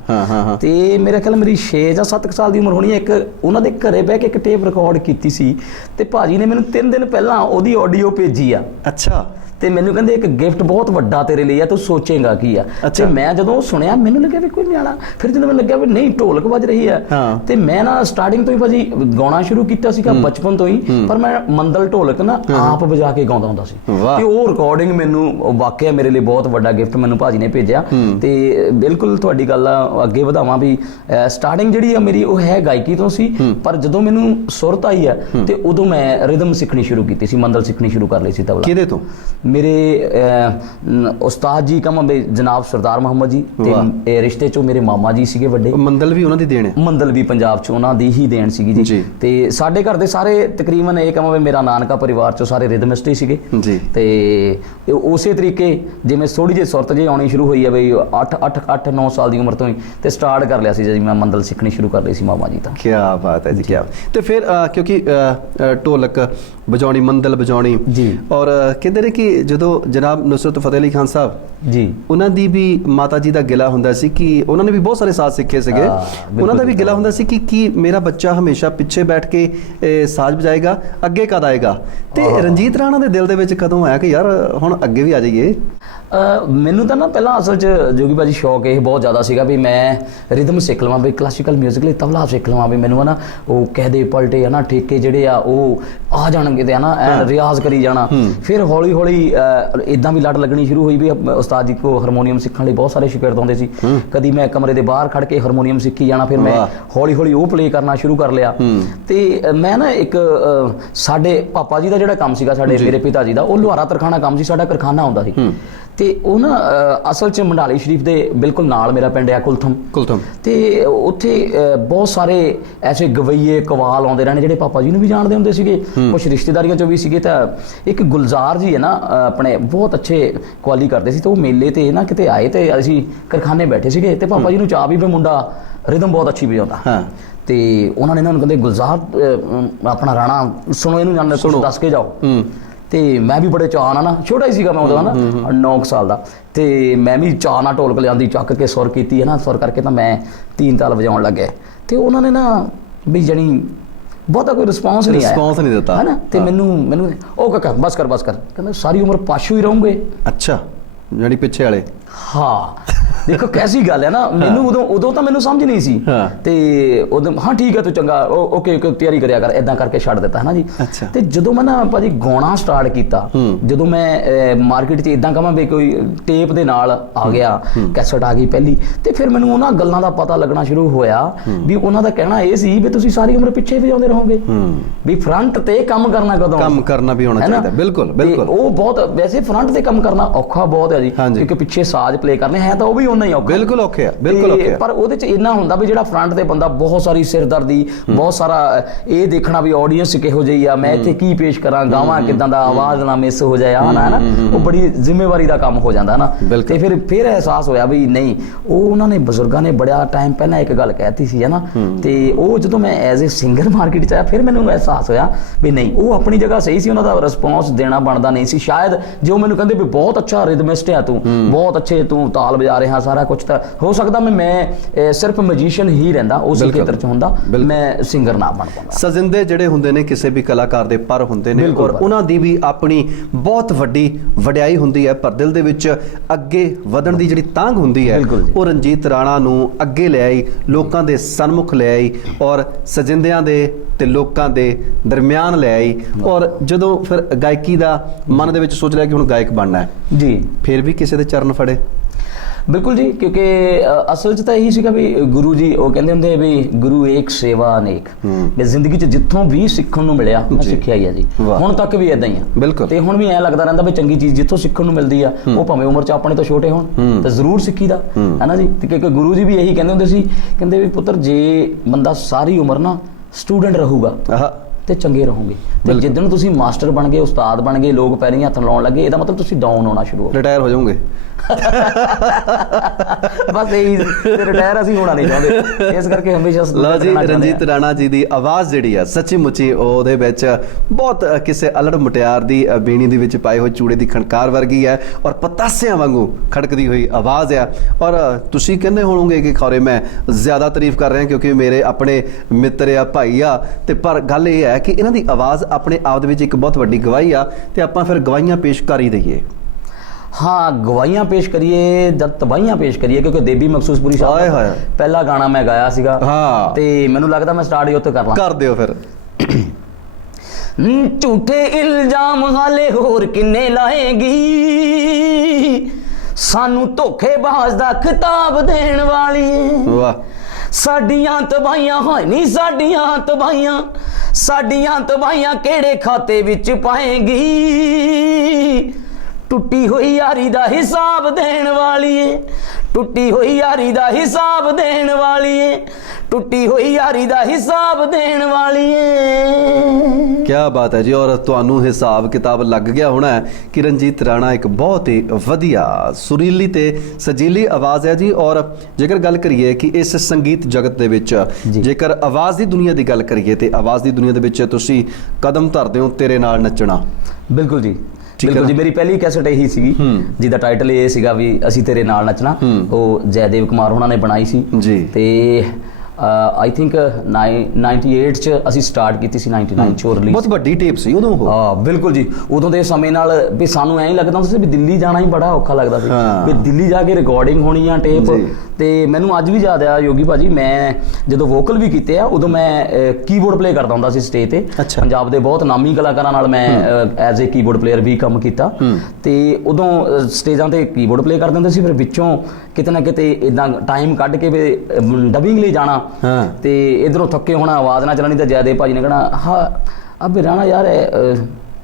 ਤੇ ਮੇਰਾ ਖਿਆਲ ਮੇਰੀ 6 ਜਾਂ 7 ਸਾਲ ਦੀ ਉਮਰ ਹੋਣੀ ਹੈ। ਇੱਕ ਉਹਨਾਂ ਦੇ ਘਰੇ ਬਹਿ ਕੇ ਇੱਕ ਟੇਪ ਰਿਕਾਰਡ ਕੀਤੀ ਸੀ, ਤੇ ਭਾਜੀ ਨੇ ਮੈਨੂੰ 3 ਦਿਨ ਪਹਿਲਾਂ ਉਹਦੀ ਆਡੀਓ ਭੇਜੀ ਆ। ਅੱਛਾ। ਤੇ ਮੈਨੂੰ ਕਹਿੰਦੇ ਇੱਕ ਗਿਫਟ ਬਹੁਤ ਵੱਡਾ ਤੇਰੇ ਲਈ ਆ, ਤੂੰ ਸੋਚੇਂਗਾ ਕੀ ਆ। ਤੇ ਮੈਂ ਜਦੋਂ ਸੁਣਿਆ ਮੈਨੂੰ ਲੱਗਿਆ ਵੀ ਕੋਈ ਨਿਆਣਾ, ਫਿਰ ਜਦੋਂ ਮੈਨੂੰ ਲੱਗਿਆ ਵੀ ਨਹੀਂ ਢੋਲਕ ਵੱਜ ਰਹੀ ਆ, ਤੇ ਮੈਂ ਨਾ ਸਟਾਰਟਿੰਗ ਤੋਂ ਹੀ ਭਾਜੀ ਗਾਉਣਾ ਸ਼ੁਰੂ ਕੀਤਾ ਸੀਗਾ ਬਚਪਨ ਤੋਂ ਹੀ, ਪਰ ਮੈਂ ਮੰਦਲ ਢੋਲਕ ਨਾ ਆਪ ਵਜਾ ਕੇ ਗਾਉਂਦਾ ਹੁੰਦਾ ਸੀ, ਤੇ ਉਹ ਰਿਕਾਰਡਿੰਗ ਮੈਨੂੰ ਵਾਕਿਆ ਮੇਰੇ ਲਈ ਬਹੁਤ ਵੱਡਾ ਗਿਫਟ ਮੈਨੂੰ ਭਾਜੀ ਨੇ ਭੇਜਿਆ। ਤੇ ਬਿਲਕੁਲ ਤੁਹਾਡੀ ਗੱਲ ਅੱਗੇ ਵਧਾਵਾਂ ਵੀ ਸਟਾਰਟਿੰਗ ਜਿਹੜੀ ਆ ਮੇਰੀ ਉਹ ਹੈ ਗਾਇਕੀ ਤੋਂ ਸੀ, ਪਰ ਜਦੋਂ ਮੈਨੂੰ ਸੁਰਤ ਆਈ ਆ ਤੇ ਉਦੋਂ ਮੈਂ ਰਿਦਮ ਸਿੱਖਣੀ ਸ਼ੁਰੂ ਕੀਤੀ ਸੀ, ਮੰਦਲ ਸਿੱਖਣੀ ਸ਼ੁਰੂ ਕਰ ਲਈ ਸੀ ਤਬਲਾ। ਕਿਹਦੇ ਤੋਂ? ਮੇਰੇ ਉਸਤਾਦ ਜੀ ਕਮ ਜਨਾਬ ਸਰਦਾਰ ਮੁਹੰਮਦ ਜੀ, ਤੇ ਰਿਸ਼ਤੇ ਚੋਂ ਮੇਰੇ ਮਾਮਾ ਜੀ ਸੀਗੇ ਵੱਡੇ। ਮੰਦਲ ਵੀ ਉਹਨਾਂ ਦੀ ਦੇਣ ਹੈ? ਮੰਦਲ ਵੀ ਪੰਜਾਬ ਚ ਉਹਨਾਂ ਦੀ ਹੀ ਦੇਣ ਸੀਗੀ ਜੀ। ਤੇ ਸਾਡੇ ਘਰ ਦੇ ਸਾਰੇ ਤਕਰੀਬਨ ਇਹ ਕਹਾਂ ਮੇਰਾ ਨਾਨਕਾ ਪਰਿਵਾਰ ਚੋਂ ਸਾਰੇ ਰਿਦਮਿਸਟ ਹੀ ਸੀਗੇ ਜੀ। ਤੇ ਉਸੇ ਤਰੀਕੇ ਜਿਵੇਂ ਥੋੜੀ ਜਿਹੀ ਸੁਰਤ ਜਿਹੀ ਆਉਣੀ ਸ਼ੁਰੂ ਹੋਈ ਹੈ ਬਈ 8-9 ਸਾਲ ਦੀ ਉਮਰ ਤੋਂ ਹੀ, ਤੇ ਸਟਾਰਟ ਕਰ ਲਿਆ ਸੀ ਜੀ ਮੈਂ ਮੰਦਲ ਸਿੱਖਣੀ ਸ਼ੁਰੂ ਕਰ ਲਈ ਸੀ ਮਾਮਾ ਜੀ ਤਾਂ। ਕੀ ਬਾਤ ਹੈ ਜੀ, ਕੀ। ਤੇ ਫਿਰ ਕਿਉਂਕਿ ਢੋਲਕ ਵਜਾਉਣੀ, ਮੰਦਲ ਵਜਾਉਣੀ ਜੀ, ਔਰ ਕਹਿੰਦੇ ਨੇ ਕਿ ਜਦੋਂ ਜਨਾਬ ਨੁਸਰਤ ਫਤਿਹ ਅਲੀ ਖਾਨ ਸਾਹਿਬ ਜੀ, ਉਹਨਾਂ ਦੀ ਵੀ ਮਾਤਾ ਜੀ ਦਾ ਗਿਲਾ ਹੁੰਦਾ ਸੀ ਕਿ ਉਹਨਾਂ ਨੇ ਵੀ ਬਹੁਤ ਸਾਰੇ ਸਾਜ਼ ਸਿੱਖੇ ਸੀਗੇ, ਉਹਨਾਂ ਦਾ ਵੀ ਗਿਲਾ ਹੁੰਦਾ ਸੀ ਕਿ ਕੀ ਮੇਰਾ ਬੱਚਾ ਹਮੇਸ਼ਾ ਪਿੱਛੇ ਬੈਠ ਕੇ ਸਾਜ਼ ਵਜਾਏਗਾ, ਅੱਗੇ ਕਦ ਆਏਗਾ। ਤੇ ਰਣਜੀਤ ਰਾਣਾ ਦੇ ਦਿਲ ਦੇ ਵਿੱਚ ਕਦੋਂ ਆਇਆ ਕਿ ਯਾਰ ਹੁਣ ਅੱਗੇ ਵੀ ਆ ਜਾਈਏ? ਮੈਨੂੰ ਤਾਂ ਨਾ ਪਹਿਲਾਂ ਅਸਲ 'ਚ ਜੋਗੀ ਭਾਜੀ ਸ਼ੌਕ ਇਹ ਬਹੁਤ ਜ਼ਿਆਦਾ ਸੀਗਾ ਵੀ ਮੈਂ ਰਿਦਮ ਸਿੱਖ ਲਵਾਂ, ਵੀ ਕਲਾਸੀਕਲ ਮਿਊਜ਼ਿਕ ਲਈ ਤਬਲਾ ਸਿੱਖ ਲਵਾਂ, ਵੀ ਮੈਨੂੰ ਹੈ ਨਾ ਉਹ ਕਹਦੇ ਪਲਟੇ ਹੈ ਨਾ ਠੇਕੇ ਜਿਹੜੇ ਆ ਉਹ ਆ ਜਾਣਗੇ ਤੇ ਹੈ ਨਾ ਰਿਆਜ਼ ਕਰੀ ਜਾਣਾ। ਫਿਰ ਹੌਲੀ ਹੌਲੀ ਇੱਦਾਂ ਵੀ ਲੜ ਲੱਗਣੀ ਸ਼ੁਰੂ ਹੋਈ ਵੀ ਉਸਤਾਦ ਜੀ ਕੋ ਹਾਰਮੋਨੀਅਮ ਸਿੱਖਣ ਲਈ ਬਹੁਤ ਸਾਰੇ ਸ਼ਾਗਿਰਦ ਆਉਂਦੇ ਸੀ, ਕਦੀ ਮੈਂ ਕਮਰੇ ਦੇ ਬਾਹਰ ਖੜ ਕੇ ਹਾਰਮੋਨੀਅਮ ਸਿੱਖੀ ਜਾਣਾ, ਫਿਰ ਮੈਂ ਹੌਲੀ ਹੌਲੀ ਉਹ ਪਲੇ ਕਰਨਾ ਸ਼ੁਰੂ ਕਰ ਲਿਆ। ਤੇ ਮੈਂ ਨਾ ਇੱਕ ਸਾਡੇ ਪਾਪਾ ਜੀ ਦਾ ਜਿਹੜਾ ਕੰਮ ਸੀਗਾ, ਸਾਡੇ ਮੇਰੇ ਪਿਤਾ ਜੀ ਦਾ, ਉਹ ਲੁਹਾਰਾ ਤਰਖਾਣਾ ਕੰਮ ਸੀ, ਸਾਡਾ ਕਾਰਖਾਨਾ ਹੁੰਦਾ ਸੀ। ਤੇ ਉਹ ਨਾ ਅਸਲ 'ਚ ਮੰਡਾਲੀ ਸ਼ਰੀਫ ਦੇ ਬਿਲਕੁਲ ਨਾਲ ਮੇਰਾ ਪਿੰਡ ਆ ਕੁਲਥਮ, ਤੇ ਉੱਥੇ ਬਹੁਤ ਸਾਰੇ ਐਸੇ ਗਵਈਏ ਕਵਾਲ ਆਉਂਦੇ ਰਹਿਣੇ ਜਿਹੜੇ ਪਾਪਾ ਜੀ ਨੂੰ ਵੀ ਜਾਣਦੇ ਹੁੰਦੇ ਸੀਗੇ, ਕੁਛ ਰਿਸ਼ਤੇਦਾਰੀਆਂ 'ਚੋਂ ਵੀ ਸੀਗੇ। ਤਾਂ ਇੱਕ ਗੁਲਜ਼ਾਰ ਜੀ ਹੈ ਨਾ ਆਪਣੇ ਬਹੁਤ ਅੱਛੇ ਕੁਆਲੀ ਕਰਦੇ ਸੀ, ਤੇ ਉਹ ਮੇਲੇ ਤੇ ਨਾ ਕਿਤੇ ਆਏ ਤੇ ਅਸੀਂ ਕਾਰਖਾਨੇ ਬੈਠੇ ਸੀਗੇ, ਤੇ ਪਾਪਾ ਜੀ ਨੂੰ ਚਾਹ ਵੀ ਮੁੰਡਾ ਰਿਦਮ ਬਹੁਤ ਅੱਛੀ ਵਜਾਉਂਦਾ। ਤੇ ਉਹਨਾਂ ਨੇ ਇਹਨਾਂ ਨੂੰ ਕਹਿੰਦੇ ਗੁਲਜ਼ਾਰ ਆਪਣਾ ਰਾਣਾ ਸੁਣੋ, ਇਹਨੂੰ ਜਾਣ ਕੁਛ ਦੱਸ ਕੇ ਜਾਓ। ਤੇ ਮੈਂ ਵੀ ਬੜੇ ਚਾਅ ਨਾਲ ਨਾ, ਛੋਟਾ ਹੀ ਸੀਗਾ ਮੈਂ ਉਦੋਂ ਨਾ 9 ਸਾਲ ਦਾ, ਤੇ ਮੈਂ ਵੀ ਚਾਅ ਨਾਲ ਢੋਲਕ ਲਿਆਂਦੀ, ਚੱਕ ਕੇ ਸੁਰ ਕੀਤੀ ਹੈ ਨਾ, ਸੁਰ ਕਰਕੇ ਤਾਂ ਮੈਂ 3 ਤਾਲ ਵਜਾਉਣ ਲੱਗਿਆ। ਤੇ ਉਹਨਾਂ ਨੇ ਨਾ ਵੀ ਜਾਣੀ ਬਹੁਤਾ ਕੋਈ ਰਿਸਪੌਂਸ ਨਹੀਂ ਦਿੱਤਾ ਹੈ ਨਾ। ਤੇ ਮੈਨੂੰ ਉਹ ਕਾਕਾ ਬਸ ਕਰ ਕਹਿੰਦਾ ਸਾਰੀ ਉਮਰ ਪਾਸ਼ੂ ਹੀ ਰਹੋਗੇ। ਅੱਛਾ, ਜਾਨੀ ਪਿੱਛੇ ਵਾਲੇ। ਹਾਂ ਦੇਖੋ ਕੈਸੀ ਗੱਲ ਹੈ ਨਾ, ਮੈਨੂੰ ਉਦੋਂ ਤਾਂ ਮੈਨੂੰ ਸਮਝ ਨਹੀਂ ਸੀ। ਤੇ ਉਦੋਂ ਹਾਂ ਠੀਕ ਹੈ ਤੂੰ ਚੰਗਾ ਓਕੇ ਤਿਆਰੀ ਕਰਿਆ ਕਰ, ਏਦਾਂ ਕਰਕੇ ਛੱਡ ਦਿੱਤਾ ਹੈ ਨਾ ਜੀ। ਤੇ ਜਦੋਂ ਮੈਂ ਨਾ ਭਾਜੀ ਗਾਉਣਾ ਸਟਾਰਟ ਕੀਤਾ, ਜਦੋਂ ਮੈਂ ਮਾਰਕੀਟ 'ਚ ਏਦਾਂ ਕਹਾਂ ਵੀ ਕੋਈ ਟੇਪ ਦੇ ਨਾਲ ਆ ਗਿਆ, ਕੈਸਟ ਆ ਗਈ ਪਹਿਲੀ, ਤੇ ਫਿਰ ਮੈਨੂੰ ਉਹਨਾਂ ਗੱਲਾਂ ਦਾ ਪਤਾ ਲੱਗਣਾ ਸ਼ੁਰੂ ਹੋਇਆ ਵੀ ਉਹਨਾਂ ਦਾ ਕਹਿਣਾ ਇਹ ਸੀ ਵੀ ਤੁਸੀਂ ਸਾਰੀ ਉਮਰ ਪਿੱਛੇ ਵਜਾਉਂਦੇ ਰਹੋਗੇ, ਵੀ ਫਰੰਟ ਤੇ ਕੰਮ ਕਰਨਾ ਕਦੋਂ, ਕੰਮ ਕਰਨਾ ਵੀ ਹੋਣਾ ਚਾਹੀਦਾ। ਬਿਲਕੁਲ ਉਹ ਬਹੁਤ ਵੈਸੇ ਫਰੰਟ ਤੇ ਕੰਮ ਕਰਨਾ ਔਖਾ ਬਹੁਤ ਹੈ ਜੀ, ਕਿਉਂਕਿ ਪਿੱਛੇ ਸਾਜ਼ ਪਲੇ ਕਰਨੇ ਹੈ ਤਾਂ ਉਹ ਵੀ ਉਹਨਾਂ ਹੀ ਔਖਾ, ਬਿਲਕੁਲ ਔਖੇ ਆ, ਬਿਲਕੁਲ ਔਖੇ ਆ। ਪਰ ਉਹਦੇ 'ਚ ਇੰਨਾ ਹੁੰਦਾ ਵੀ ਜਿਹੜਾ ਫਰੰਟ ਤੇ ਬੰਦਾ ਬਹੁਤ ਸਾਰੀ ਸਿਰਦਰਦੀ, ਬਹੁਤ ਸਾਰਾ ਇਹ ਦੇਖਣਾ ਵੀ ਆਡੀਅנס ਕਿਹੋ ਜਿਹੀ ਆ, ਮੈਂ ਇੱਥੇ ਕੀ ਪੇਸ਼ ਕਰਾਂ, ਗਾਵਾਂ ਕਿੱਦਾਂ ਦਾ, ਆਵਾਜ਼ ਨਾ ਮਿਸ ਹੋ ਜਾਏ ਨਾ, ਉਹ ਬੜੀ ਜ਼ਿੰਮੇਵਾਰੀ ਦਾ ਕੰਮ ਹੋ ਜਾਂਦਾ ਨਾ। ਤੇ ਫਿਰ ਅਹਿਸਾਸ ਹੋਇਆ ਵੀ ਨਹੀਂ, ਉਹ ਉਹਨਾਂ ਨੇ ਬਜ਼ੁਰਗਾਂ ਨੇ ਬੜਾ ਟਾਈਮ ਪਹਿਲਾਂ ਇੱਕ ਗੱਲ ਕਹਿਤੀ ਸੀ ਹੈ ਨਾ, ਤੇ ਉਹ ਜਦੋਂ ਮੈਂ ਐਜ਼ ਏ ਸਿੰਗਰ ਮਾਰਕੀਟ 'ਚ ਆਇਆ ਫਿਰ ਮੈਨੂੰ ਅਹਿਸਾਸ ਹੋਇਆ ਵੀ ਨਹੀਂ, ਉਹ ਆਪਣੀ ਜਗ੍ਹਾ ਸਹੀ ਸੀ, ਉਹਨਾਂ ਦਾ ਰਿਸਪੌਂਸ ਦੇਣਾ ਬਣਦਾ ਨਹੀਂ ਸੀ ਸ਼ਾਇਦ। ਜੋ ਮੈਨੂੰ ਕਹਿੰਦੇ ਵੀ ਬਹੁਤ ਅੱਛਾ ਰਿਦਮਿਸਟ ਆ ਤੂੰ, ਬਹੁਤ ਅੱਛੇ ਤੂੰ ਤਾਲ ਵਜਾ ਰਿਹਾ ਸਾਰਾ ਕੁਝ, ਤਾਂ ਹੋ ਸਕਦਾ ਮੈਂ ਸਿਰਫ ਮੈਜੀਸ਼ੀਅਨ ਹੀ ਰਹਿੰਦਾ ਉਸ ਖੇਤਰ 'ਚ ਹੁੰਦਾ, ਮੈਂ ਸਿੰਗਰ ਨਾ ਬਣ ਪਾਉਂਦਾ। ਸਜਿੰਦੇ ਜਿਹੜੇ ਹੁੰਦੇ ਨੇ ਕਿਸੇ ਵੀ ਕਲਾਕਾਰ ਦੇ ਪਰ ਹੁੰਦੇ ਨੇ, ਔਰ ਉਹਨਾਂ ਦੀ ਵੀ ਆਪਣੀ ਬਹੁਤ ਵੱਡੀ ਵਡਿਆਈ ਹੁੰਦੀ ਹੈ, ਪਰ ਦਿਲ ਦੇ ਵਿੱਚ ਅੱਗੇ ਵਧਣ ਦੀ ਜਿਹੜੀ ਤਾਂਘ ਹੁੰਦੀ ਹੈ, ਉਹ ਰਣਜੀਤ ਰਾਣਾ ਨੂੰ ਅੱਗੇ ਲੈ ਆਈ, ਲੋਕਾਂ ਦੇ ਸਨਮੁਖ ਲੈ ਆਈ, ਔਰ ਸਜਿੰਦਿਆਂ ਦੇ ਤੇ ਲੋਕਾਂ ਦੇ ਦਰਮਿਆਨ ਲੈ ਆਈ। ਔਰ ਜਦੋਂ ਫਿਰ ਗਾਇਕੀ ਦਾ ਮਨ ਦੇ ਵਿੱਚ ਸੋਚ ਲਿਆ ਕਿ ਹੁਣ ਗਾਇਕ ਬਣਨਾ ਹੈ ਜੀ, ਫਿਰ ਵੀ ਕਿਸੇ ਦੇ ਚਰਨ ਫੜੇ। ਬਿਲਕੁਲ ਜੀ, ਕਿਉਂਕਿ ਅਸਲ 'ਚ ਤਾਂ ਇਹੀ ਸੀਗਾ ਵੀ ਗੁਰੂ ਜੀ ਉਹ ਕਹਿੰਦੇ ਹੁੰਦੇ ਵੀ ਗੁਰੂ ਏਕ ਸੇਵਾ ਅਨੇਕ, ਵੀ ਜ਼ਿੰਦਗੀ 'ਚ ਜਿੱਥੋਂ ਵੀ ਸਿੱਖਣ ਨੂੰ ਮਿਲਿਆ ਮੈਂ ਸਿੱਖਿਆ ਹੀ ਆ ਜੀ, ਹੁਣ ਤੱਕ ਵੀ ਇਦਾਂ ਹੀ ਆ। ਬਿਲਕੁਲ। ਤੇ ਹੁਣ ਵੀ ਐਂ ਲੱਗਦਾ ਰਹਿੰਦਾ ਵੀ ਚੰਗੀ ਚੀਜ਼ ਜਿੱਥੋਂ ਸਿੱਖਣ ਨੂੰ ਮਿਲਦੀ ਆ, ਉਹ ਭਾਵੇਂ ਉਮਰ 'ਚ ਆਪਣੇ ਤੋਂ ਛੋਟੇ ਹੋਣ, ਤਾਂ ਜ਼ਰੂਰ ਸਿੱਖੀਦਾ ਹੈ ਨਾ ਜੀ। ਤੇ ਕਿਉਂਕਿ ਗੁਰੂ ਜੀ ਵੀ ਇਹੀ ਕਹਿੰਦੇ ਹੁੰਦੇ ਸੀ, ਕਹਿੰਦੇ ਵੀ ਪੁੱਤਰ ਜੇ ਬੰਦਾ ਸਾਰੀ ਉਮਰ ਨਾ ਸਟੂਡੈਂਟ ਰਹੂਗਾ ਤੇ ਚੰਗੇ ਰਹੋਗੇ, ਤੇ ਜਿੱਦਣ ਤੁਸੀਂ ਮਾਸਟਰ ਬਣ ਗਏ, ਉਸਤਾਦ ਬਣ ਗਏ, ਲੋਕ ਪੈਰੀਂ ਹੱਥ ਲਾਉਣ ਲੱਗੇ, ਇਹਦਾ ਮਤਲਬ ਤੁਸੀਂ ਡਾਊਨ ਹੋਣਾ ਸ਼ੁਰੂ ਹੋ ਗਏ, ਰਿਟਾਇਰ ਹੋ ਜਾਓਗੇ। ਬਸ ਇਹੀ ਰਿਟਾਇਰ ਅਸੀਂ ਹੋਣਾ ਨਹੀਂ ਚਾਹੁੰਦੇ, ਇਸ ਕਰਕੇ ਹਮੇਸ਼ਾ ਲਓ ਜੀ, ਰਣਜੀਤ ਰਾਣਾ ਜੀ ਦੀ ਆਵਾਜ਼ ਜਿਹੜੀ ਆ ਸੱਚੀ ਮੁੱਚੀ ਉਹਦੇ ਵਿੱਚ ਬਹੁਤ ਕਿਸੇ ਅਲੜ ਮੁਟਿਆਰ ਦੀ ਬੀਣੀ ਦੇ ਵਿੱਚ ਪਾਏ ਹੋਏ ਚੂੜੇ ਦੀ ਖਣਕਾਰ ਵਰਗੀ ਹੈ, ਔਰ ਪਤਾਸਿਆਂ ਵਾਂਗੂ ਖੜਕਦੀ ਹੋਈ ਆਵਾਜ਼ ਆ। ਔਰ ਤੁਸੀਂ ਕਹਿੰਦੇ ਹੋਣਗੇ ਕਿ ਖੌਰੇ ਮੈਂ ਜ਼ਿਆਦਾ ਤਾਰੀਫ ਕਰ ਰਿਹਾ ਕਿਉਂਕਿ ਮੇਰੇ ਆਪਣੇ ਮਿੱਤਰ ਆ, ਭਾਈ ਆ, ਤੇ ਪਰ ਗੱਲ ਇਹ ਹੈ ਹੈ ਕਿ ਇਹਨਾਂ ਦੀ ਆਵਾਜ਼ ਆਪਣੇ ਆਪ ਦੇ ਵਿੱਚ ਇੱਕ ਬਹੁਤ ਵੱਡੀ ਗਵਾਹੀ ਆ, ਤੇ ਆਪਾਂ ਫਿਰ ਗਵਾਹੀਆਂ ਪੇਸ਼ ਕਰ ਹੀ ਦਈਏ। ਹਾਂ, ਗਵਾਹੀਆਂ ਪੇਸ਼ ਕਰੀਏ ਜਦ ਤਬਾਹੀਆਂ ਪੇਸ਼ ਕਰੀਏ, ਕਿਉਂਕਿ ਦੇਬੀ ਮਖਸੂਸਪੁਰੀ ਸਾਹਿਬ ਦਾ ਪਹਿਲਾ ਗਾਣਾ ਮੈਂ ਗਾਇਆ ਸੀਗਾ। ਹਾਂ, ਤੇ ਮੈਨੂੰ ਲੱਗਦਾ ਮੈਂ ਸਟਾਰਟ ਹੀ ਉੱਥੇ ਕਰ ਲਾਂ। ਕਰ ਦਿਓ ਫਿਰ। ਝੂਠੇ ਇਲਜ਼ਾਮ ਹਾਲੇ ਹੋਰ ਕਿੰਨੇ ਲਾਏਗੀ, ਸਾਨੂੰ ਧੋਖੇਬਾਜ਼ ਦਾ ਖਿਤਾਬ ਦੇਣ ਵਾਲੀ। ਵਾਹ। ਸਾਡੀਆਂ ਤਬਾਹੀਆਂ ਹਾਏ ਨਹੀਂ, ਸਾਡੀਆਂ ਤਬਾਹੀਆਂ ਕਿਹੜੇ ਖਾਤੇ ਵਿੱਚ ਪਾਏਗੀ, ਟੁੱਟੀ ਹੋਈ ਯਾਰੀ ਦਾ ਹਿਸਾਬ ਦੇਣ ਵਾਲੀ ਏ, ਟੁੱਟੀ ਹੋਈ ਯਾਰੀ ਦਾ ਹਿਸਾਬ ਦੇਣ ਵਾਲੀ ਏ, ਟੁੱਟੀ ਹੋਈ ਯਾਰੀ ਦਾ ਹਿਸਾਬ ਦੇਣ ਵਾਲੀ ਏ। ਕੀ ਬਾਤ ਹੈ ਜੀ। ਔਰ ਤੁਹਾਨੂੰ ਹਿਸਾਬ ਕਿਤਾਬ ਲੱਗ ਗਿਆ ਹੋਣਾ ਹੈ ਕਿ ਰਣਜੀਤ ਰਾਣਾ ਇੱਕ ਬਹੁਤ ਹੀ ਵਧੀਆ ਸੁਰੀਲੀ ਤੇ ਸਜੀਲੀ ਆਵਾਜ਼ ਹੈ ਜੀ। ਔਰ ਜੇਕਰ ਗੱਲ ਕਰੀਏ ਕਿ ਇਸ ਸੰਗੀਤ ਜਗਤ ਦੇ ਵਿੱਚ ਜੇਕਰ ਆਵਾਜ਼ ਦੀ ਦੁਨੀਆ ਦੀ ਗੱਲ ਕਰੀਏ ਤੇ ਆਵਾਜ਼ ਦੀ ਦੁਨੀਆ ਦੇ ਵਿੱਚ ਤੁਸੀਂ ਕਦਮ ਧਰਦੇ ਹੋ ਤੇਰੇ ਨਾਲ ਨੱਚਣਾ। ਬਿਲਕੁਲ ਜੀ, ਬਿਲਕੁਲ ਜੀ। ਮੇਰੀ ਪਹਿਲੀ ਕੈਸਟ ਇਹੀ ਸੀਗੀ ਜਿਹਦਾ ਟਾਈਟਲ ਇਹ ਸੀਗਾ ਵੀ ਅਸੀਂ ਤੇਰੇ ਨਾਲ ਨੱਚਣਾ। ਉਹ ਜੈਦੇਵ ਕੁਮਾਰ ਉਹਨਾਂ ਨੇ ਬਣਾਈ ਸੀ ਜੀ। ਤੇ ਆਈ ਥਿੰਕ 98 ਚ ਅਸੀਂ ਸਟਾਰਟ ਕੀਤੀ ਸੀ, 99 ਚ ਰਿਲੀਜ਼। ਬਹੁਤ ਵੱਡੀ ਟੇਪ ਸੀ ਉਦੋਂ ਉਹ। ਹਾਂ ਬਿਲਕੁਲ ਜੀ। ਉਦੋਂ ਦੇ ਸਮੇਂ ਨਾਲ ਵੀ ਸਾਨੂੰ ਐਂ ਹੀ ਲੱਗਦਾ ਹੁੰਦਾ ਸੀ ਵੀ ਦਿੱਲੀ ਜਾਣਾ ਹੀ ਬੜਾ ਔਖਾ ਲੱਗਦਾ ਸੀ, ਵੀ ਦਿੱਲੀ ਜਾ ਕੇ ਰਿਕਾਰਡਿੰਗ ਹੋਣੀ ਆ ਟੇਪ। ਤੇ ਮੈਨੂੰ ਅੱਜ ਵੀ ਯਾਦ ਆ ਯੋਗੀ ਭਾਜੀ, ਮੈਂ ਜਦੋਂ ਵੋਕਲ ਵੀ ਕੀਤੇ ਆ ਉਦੋਂ ਮੈਂ ਕੀਬੋਰਡ ਪਲੇ ਕਰਦਾ ਹੁੰਦਾ ਸੀ ਸਟੇਜ ਤੇ। ਪੰਜਾਬ ਦੇ ਬਹੁਤ ਨਾਮੀ ਕਲਾਕਾਰਾਂ ਨਾਲ ਮੈਂ ਐਜ਼ ਏ ਕੀਬੋਰਡ ਪਲੇਅਰ ਵੀ ਕੰਮ ਕੀਤਾ। ਤੇ ਉਦੋਂ ਸਟੇਜਾਂ ਤੇ ਕੀਬੋਰਡ ਪਲੇ ਕਰਦੇ ਹੁੰਦੇ ਸੀ, ਫਿਰ ਵਿੱਚੋਂ ਕਿਤੇ ਨਾ ਕਿਤੇ ਇਦਾਂ ਟਾਈਮ ਕੱਢ ਕੇ ਵੀ ਡਬਿੰਗ ਲਈ ਜਾਣਾ। ਤੇ ਇਧਰੋਂ ਥੱਕੇ ਹੋਣਾ, ਆਵਾਜ਼ ਨਾ ਚੱਲਣੀ, ਤਾਂ ਜੈਦੇਵ ਭਾਜੀ ਨੇ ਕਹਿਣਾ ਹਾਂ ਅਬ ਰਾਣਾ यार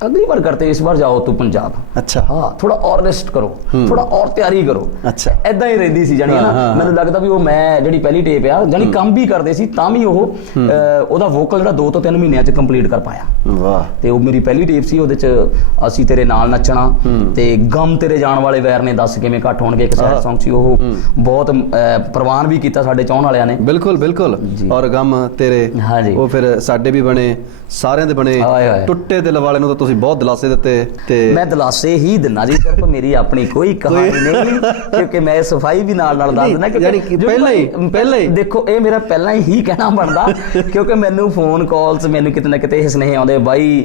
अगली बार करते इस बार जाओ तू पंजाब। अच्छा। हाँ, थोड़ा और रेस्ट करो, थोड़ा और तैयारी करो। अच्छा। ऐदा ही रहंदी सी जानी ना। मैनूं लगदा भी वो मैं जिहड़ी पहली टेप आ जानी काम भी करदे सी तां भी ਉਹ ਉਹਦਾ ਵੋਕਲ ਜਿਹੜਾ 2 ਤੋਂ 3 ਮਹੀਨਿਆਂ ਚ ਕੰਪਲੀਟ ਕਰ ਪਾਇਆ। ਵਾਹ। ਤੇ ਉਹ ਮੇਰੀ ਪਹਿਲੀ ਟੇਪ ਸੀ, ਉਹਦੇ ਚ ਅਸੀਂ ਤੇਰੇ ਨਾਲ ਨੱਚਣਾ ਤੇ ਗਮ ਤੇਰੇ ਜਾਣ ਵਾਲੇ ਵੈਰ ਨੇ ਦੱਸ ਕਿਵੇਂ ਘੱਟ ਹੋਣਗੇ, ਇੱਕ ਸੈਡ Song ਸੀ। ਉਹ ਬਹੁਤ ਪ੍ਰਵਾਨ ਵੀ ਕੀਤਾ ਸਾਡੇ ਚਾਹਣ ਵਾਲਿਆਂ ਨੇ। ਬਿਲਕੁਲ ਬਿਲਕੁਲ। ਔਰ ਗਮ ਤੇਰੇ ਉਹ ਫਿਰ ਸਾਡੇ ਵੀ ਬਣੇ, ਸਾਰਿਆਂ ਦੇ ਬਣੇ। ਟੁੱਟੇ ਦਿਲ ਵਾਲੇ ਨੂੰ ਤਾਂ ਤੁਸੀਂ ਬਹੁਤ ਦਿਲਾਸੇ ਦਿੱਤੇ। ਤੇ ਮੈਂ ਦਿਲਾਸੇ ਹੀ ਦਿੰਨਾ ਜੀ, ਸਿਰਫ ਮੇਰੀ ਆਪਣੀ ਕੋਈ ਕਹਾਣੀ ਨਹੀਂ, ਕਿਉਂਕਿ ਮੈਂ ਸਫਾਈ ਵੀ ਨਾਲ ਨਾਲ ਦੱਸ ਦਿੰਦਾ ਕਿ ਪਹਿਲਾਂ ਹੀ ਦੇਖੋ ਇਹ ਮੇਰਾ ਪਹਿਲਾਂ ਹੀ ਕਹਿਣਾ ਬਣਦਾ, ਕਿਉਂਕਿ ਮੈਨੂੰ ਫੋਨ ਕਾਲਸ, ਮੈਨੂੰ ਕਿਤੇ ਨਾ ਕਿਤੇ ਸੁਨੇਹੇ ਆਉਂਦੇ, ਬਾਈ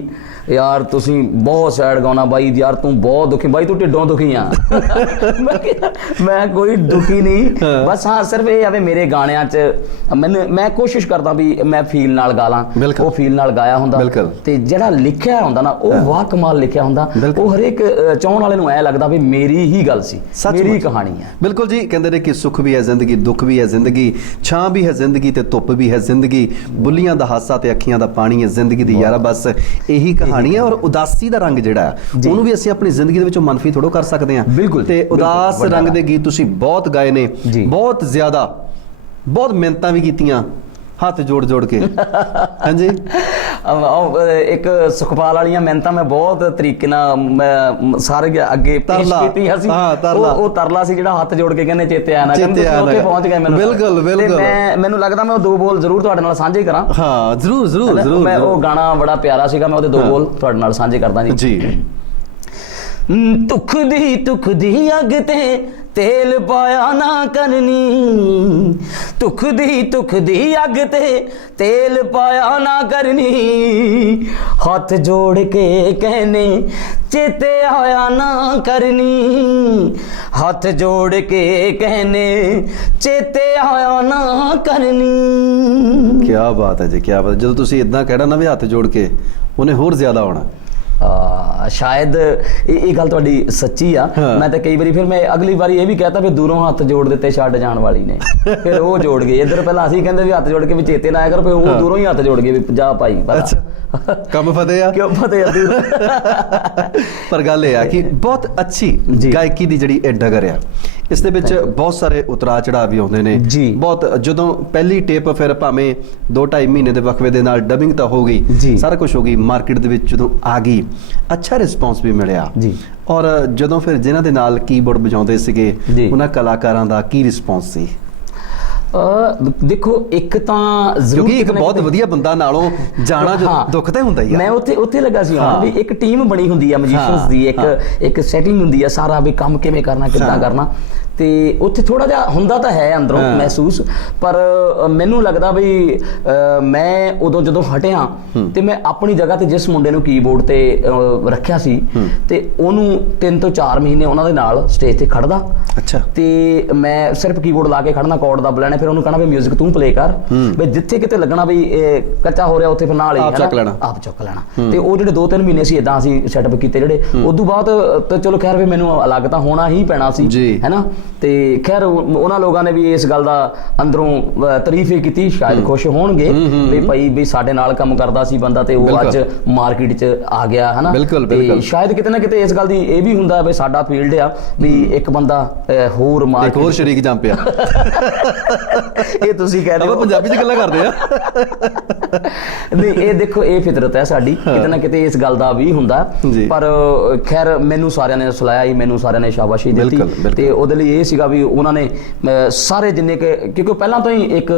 ਯਾਰ ਤੁਸੀਂ ਬਹੁਤ ਸੈਡ ਗਾਉਣਾ, ਬਾਈ ਯਾਰ ਤੂੰ ਬਹੁਤ ਦੁਖੀ, ਬਾਈ ਤੂੰ ਢਿੱਡੋਂ ਦੁਖੀ ਆ। ਮੈਂ ਕੋਈ ਦੁਖੀ ਨਹੀਂ, ਬਸ ਹਾਂ ਸਿਰਫ ਇਹ ਆਵੇ ਮੇਰੇ ਗਾਣਿਆਂ 'ਚ ਮੈਂ ਕੋਸ਼ਿਸ਼ ਕਰਦਾ ਵੀ ਮੈਂ ਫੀਲ ਨਾਲ ਗਾ ਲਾਂ, ਉਹ ਫੀਲ ਨਾਲ ਗਾਇਆ ਹੁੰਦਾ। ਤੇ ਜਿਹੜਾ ਲਿਖਿਆ ਹੁੰਦਾ ਨਾ ਉਹ ਵਾਹ ਕਮਾਲ ਲਿਖਿਆ ਹੁੰਦਾ, ਉਹ ਹਰੇਕ ਚਾਹਣ ਵਾਲੇ ਨੂੰ ਐ ਲੱਗਦਾ ਵੀ ਮੇਰੀ ਹੀ ਗੱਲ ਸੀ, ਮੇਰੀ ਕਹਾਣੀ ਹੈ। ਬਿਲਕੁਲ ਜੀ। ਕਹਿੰਦੇ ਨੇ ਕਿ ਸੁੱਖ ਵੀ ਹੈ ਜ਼ਿੰਦਗੀ, ਦੁੱਖ ਵੀ ਹੈ ਜ਼ਿੰਦਗੀ, ਛਾਂ ਵੀ ਹੈ ਜ਼ਿੰਦਗੀ ਤੇ ਧੁੱਪ ਵੀ ਹੈ ਜ਼ਿੰਦਗੀ, ਬੁੱਲੀਆਂ ਦਾ ਹਾਸਾ ਤੇ ਅੱਖੀਆਂ ਦਾ ਪਾਣੀ ਹੈ ਜ਼ਿੰਦਗੀ ਦੀ ਯਾਰਾ, ਬਸ ਇਹੀ ਕਹਾਣੀ ਹੈ। ਔਰ ਉਦਾਸੀ ਦਾ ਰੰਗ ਜਿਹੜਾ ਉਹਨੂੰ ਵੀ ਅਸੀਂ ਆਪਣੀ ਜ਼ਿੰਦਗੀ ਦੇ ਵਿੱਚੋਂ ਮਨਫੀ ਥੋੜੋ ਕਰ ਸਕਦੇ ਹਾਂ। ਬਿਲਕੁਲ। ਤੇ ਉਦਾਸ ਰੰਗ ਦੇ ਗੀਤ ਤੁਸੀਂ ਬਹੁਤ ਗਾਏ ਨੇ, ਬਹੁਤ ਜ਼ਿਆਦਾ, ਬਹੁਤ ਮਿਹਨਤਾਂ ਵੀ ਕੀਤੀਆਂ ਹੱਥ ਜੋੜ ਜੋੜ ਕੇ। ਹਾਂਜੀ। ਇੱਕ ਸੁਖਪਾਲ ਵਾਲੀਆਂ ਮਿਹਨਤਾਂ ਮੈਂ ਬਹੁਤ ਤਰੀਕੇ ਨਾਲ ਸਾਰੇ ਅੱਗੇ ਪੇਸ਼ ਕੀਤੀਆਂ ਸੀ। ਉਹ ਤਰਲਾ ਸੀ ਜਿਹੜਾ ਹੱਥ ਜੋੜ ਕੇ ਕਹਿੰਦੇ ਚੇਤੇ ਆਇਆ ਨਾ, ਉੱਥੇ ਪਹੁੰਚ ਗਏ ਮੈਨੂੰ। ਬਿਲਕੁਲ ਬਿਲਕੁਲ। ਮੈਨੂੰ ਲੱਗਦਾ ਮੈਂ ਉਹ 2 ਬੋਲ ਜ਼ਰੂਰ ਤੁਹਾਡੇ ਨਾਲ ਸਾਂਝੇ ਕਰਾਂ। ਹਾਂ ਜ਼ਰੂਰ ਜ਼ਰੂਰ ਜ਼ਰੂਰ। ਮੈਂ ਉਹ ਗਾਣਾ ਬੜਾ ਪਿਆਰਾ ਸੀਗਾ, ਮੈਂ ਉਹਦੇ 2 ਬੋਲ ਤੁਹਾਡੇ ਨਾਲ ਸਾਂਝੇ ਕਰਦਾ ਜੀ। ਧੁੱਖ ਦੀ ਅੱਗ ਤੇ ਤੇਲ ਪਾਇਆ ਨਾ ਕਰਨੀ, ਧੁੱਖ ਦੀ ਅੱਗ ਤੇ ਤੇਲ ਪਾਇਆ ਨਾ ਕਰਨੀ, ਹੱਥ ਜੋੜ ਕੇ कहने ਚੇਤੇ ਆਇਆ ਨਾ ਕਰਨੀ, ਹੱਥ ਜੋੜ ਕੇ कहने ਚੇਤੇ ਆਇਆ ਨਾ ਕਰਨੀ। ਕੀ ਬਾਤ ਹੈ ਜੀ, ਕੀ ਬਾਤ। ਜਦੋਂ ਤੁਸੀਂ ਇਦਾਂ ਕਹਿਣਾ ਨਾ ਵੀ ਹੱਥ ਜੋੜ ਕੇ, ਉਹਨੇ ਹੋਰ ਜ਼ਿਆਦਾ ਆਉਣਾ। ਸ਼ਾਇਦ ਇਹ ਗੱਲ ਤੁਹਾਡੀ ਸੱਚੀ ਆ। ਮੈਂ ਤਾਂ ਕਈ ਵਾਰੀ ਫਿਰ ਮੈਂ ਅਗਲੀ ਵਾਰੀ ਇਹ ਵੀ ਕਹਤਾ ਵੀ ਦੂਰੋਂ ਹੱਥ ਜੋੜ ਦਿੱਤੇ ਛੱਡ ਜਾਣ ਵਾਲੀ ਨੇ, ਫਿਰ ਉਹ ਜੋੜ ਗਏ। ਇੱਧਰ ਪਹਿਲਾਂ ਅਸੀਂ ਕਹਿੰਦੇ ਵੀ ਹੱਥ ਜੋੜ ਕੇ ਵੀ ਚੇਤੇ ਨਾ ਆਇਆ ਕਰੋ, ਫਿਰ ਉਹ ਦੂਰੋਂ ਹੀ ਹੱਥ ਜੋੜ ਗਏ ਵੀ ਜਾ ਭਾਈ ਕੰਮ ਫਤਿਹ ਆ, ਕਿਉਂ ਫਤਿਹ ਆ। ਪਰ ਗੱਲ ਇਹ ਆ ਕਿ ਬਹੁਤ ਅੱਛੀ ਗਾਇਕੀ ਦੀ ਜਿਹੜੀ ਇਹ ਡਗਰ ਆ, ਇਸ ਦੇ ਵਿੱਚ ਬਹੁਤ ਸਾਰੇ ਉਤਰਾਅ ਚੜਾਅ ਵੀ ਆਉਂਦੇ ਨੇ ਬਹੁਤ। ਜਦੋਂ ਪਹਿਲੀ ਟੇਪ ਫਿਰ ਭਾਵੇਂ 2-2.5 ਮਹੀਨੇ ਦੇ ਵਕਫੇ ਦੇ ਨਾਲ ਡਬਿੰਗ ਤਾਂ ਹੋ ਗਈ, ਸਾਰਾ ਕੁਝ ਹੋ ਗਈ, ਮਾਰਕੀਟ ਦੇ ਵਿੱਚ ਜਦੋਂ ਆ ਗਈ ਅੱਛਾ ਰਿਸਪੌਂਸ ਵੀ ਮਿਲਿਆ। ਔਰ ਜਦੋਂ ਫਿਰ ਜਿਨ੍ਹਾਂ ਦੇ ਨਾਲ ਕੀਬੋਰਡ ਵਜਾਉਂਦੇ ਸੀਗੇ ਉਹਨਾਂ ਕਲਾਕਾਰਾਂ ਦਾ ਕੀ ਰਿਸਪੌਂਸ ਸੀ? ਦੇਖੋ ਇੱਕ ਤਾਂ ਜ਼ਰੂਰ ਇੱਕ ਬਹੁਤ ਵਧੀਆ ਬੰਦਾ ਨਾਲੋਂ ਜਾਣਾ ਜੋ ਦੁੱਖ ਤਾਂ ਹੁੰਦਾ ਹੀ ਆ। ਮੈਂ ਉੱਥੇ ਲੱਗਾ ਸੀ ਵੀ ਇੱਕ ਟੀਮ ਬਣੀ ਹੁੰਦੀ ਆ ਮਿਊਜ਼ੀਸ਼ੀਅਨਸ ਦੀ, ਇੱਕ ਸੈਟਿੰਗ ਹੁੰਦੀ ਆ ਸਾਰਾ ਵੀ ਕੰਮ ਕਿਵੇਂ ਕਰਨਾ, ਕਿੱਦਾਂ ਕਰਨਾ। ਤੇ ਉੱਥੇ ਥੋੜਾ ਜਿਹਾ ਹੁੰਦਾ ਤਾਂ ਹੈ ਅੰਦਰੋਂ ਮਹਿਸੂਸ, ਪਰ ਮੈਨੂੰ ਲੱਗਦਾ ਵੀ ਮੈਂ ਉਦੋਂ ਜਦੋਂ ਹਟਿਆ ਤੇ ਮੈਂ ਆਪਣੀ ਜਗ੍ਹਾ ਤੇ ਜਿਸ ਮੁੰਡੇ ਨੂੰ ਕੀਬੋਰਡ ਤੇ ਰੱਖਿਆ ਸੀ ਤੇ ਉਹਨੂੰ 3 ਤੋਂ 4 ਮਹੀਨੇ ਉਹਨਾਂ ਦੇ ਨਾਲ ਸਟੇਜ ਤੇ ਖੜਦਾ। ਅੱਛਾ। ਤੇ ਮੈਂ ਸਿਰਫ ਕੀਬੋਰਡ ਲਾ ਕੇ ਖੜਨਾ, ਕੋਡ ਦੱਬ ਲੈਣੇ, ਫਿਰ ਉਹਨੂੰ ਕਹਿਣਾ ਵੀ ਮਿਊਜ਼ਿਕ ਤੂੰ ਪਲੇ ਕਰ, ਵੀ ਜਿੱਥੇ ਕਿਤੇ ਲੱਗਣਾ ਵੀ ਇਹ ਕੱਚਾ ਹੋ ਰਿਹਾ ਉੱਥੇ ਫਿਰ ਨਾਲ ਹੀ ਆਪ ਚੱਕ ਲੈਣਾ। ਤੇ ਉਹ ਜਿਹੜੇ 2-3 ਮਹੀਨੇ ਸੀ ਇਦਾਂ ਅਸੀਂ ਸੈਟਅਪ ਕੀਤੇ ਜਿਹੜੇ। ਉਦੋਂ ਬਾਅਦ ਤਾਂ ਚਲੋ ਖੈਰ ਵੀ ਮੈਨੂੰ ਅਲੱਗ ਤਾਂ ਹੋਣਾ ਹੀ ਪੈਣਾ ਸੀ, ਹੈ ਨਾ। ਤੇ ਖੈਰ ਉਹਨਾਂ ਲੋਕਾਂ ਨੇ ਵੀ ਇਸ ਗੱਲ ਦਾ ਅੰਦਰੋਂ ਤਾਰੀਫ ਹੀ ਕੀਤੀ, ਸ਼ਾਇਦ ਖੁਸ਼ ਹੋਣਗੇ ਵੀ ਭਾਈ ਵੀ ਸਾਡੇ ਨਾਲ ਕੰਮ ਕਰਦਾ ਸੀ ਬੰਦਾ ਤੇ ਉਹ ਅੱਜ ਮਾਰਕੀਟ 'ਚ ਆ ਗਿਆ, ਹੈ ਨਾ। ਤੇ ਸ਼ਾਇਦ ਕਿਤੇ ਨਾ ਕਿਤੇ ਇਸ ਗੱਲ ਦੀ ਇਹ ਵੀ ਹੁੰਦਾ ਵੀ ਸਾਡਾ ਫੀਲਡ ਆ ਵੀ ਇੱਕ ਬੰਦਾ ਹੋਰ ਮਾਰਕੀਟ ਹੋਰ ਸ਼ਰੀਕ ਜੰਮ ਪਿਆ। ਇਹ ਤੁਸੀਂ ਕਹਿੰਦੇ ਹੋ ਪੰਜਾਬੀ 'ਚ ਗੱਲਾਂ ਕਰਦੇ ਆ। ਨਹੀਂ, ਇਹ ਦੇਖੋ ਇਹ ਫਿਤਰਤ ਹੈ ਸਾਡੀ, ਕਿਤੇ ਨਾ ਕਿਤੇ ਇਸ ਗੱਲ ਦਾ ਵੀ ਹੁੰਦਾ। ਪਰ ਖੈਰ ਮੈਨੂੰ ਸਾਰਿਆਂ ਨੇ ਸਲਾਹਿਆ ਹੀ, ਮੈਨੂੰ ਸਾਰਿਆਂ ਨੇ ਸ਼ਾਬਾਸ਼ੀ ਦਿੱਤੀ ਤੇ ਉਹਦੇ ਲਈ ਇਹ ਸੀਗਾ ਵੀ ਉਹਨਾਂ ਨੇ ਸਾਰੇ ਜਿੰਨੇ ਕਿਉਂਕਿ ਪਹਿਲਾਂ ਤੋਂ ਹੀ ਇੱਕ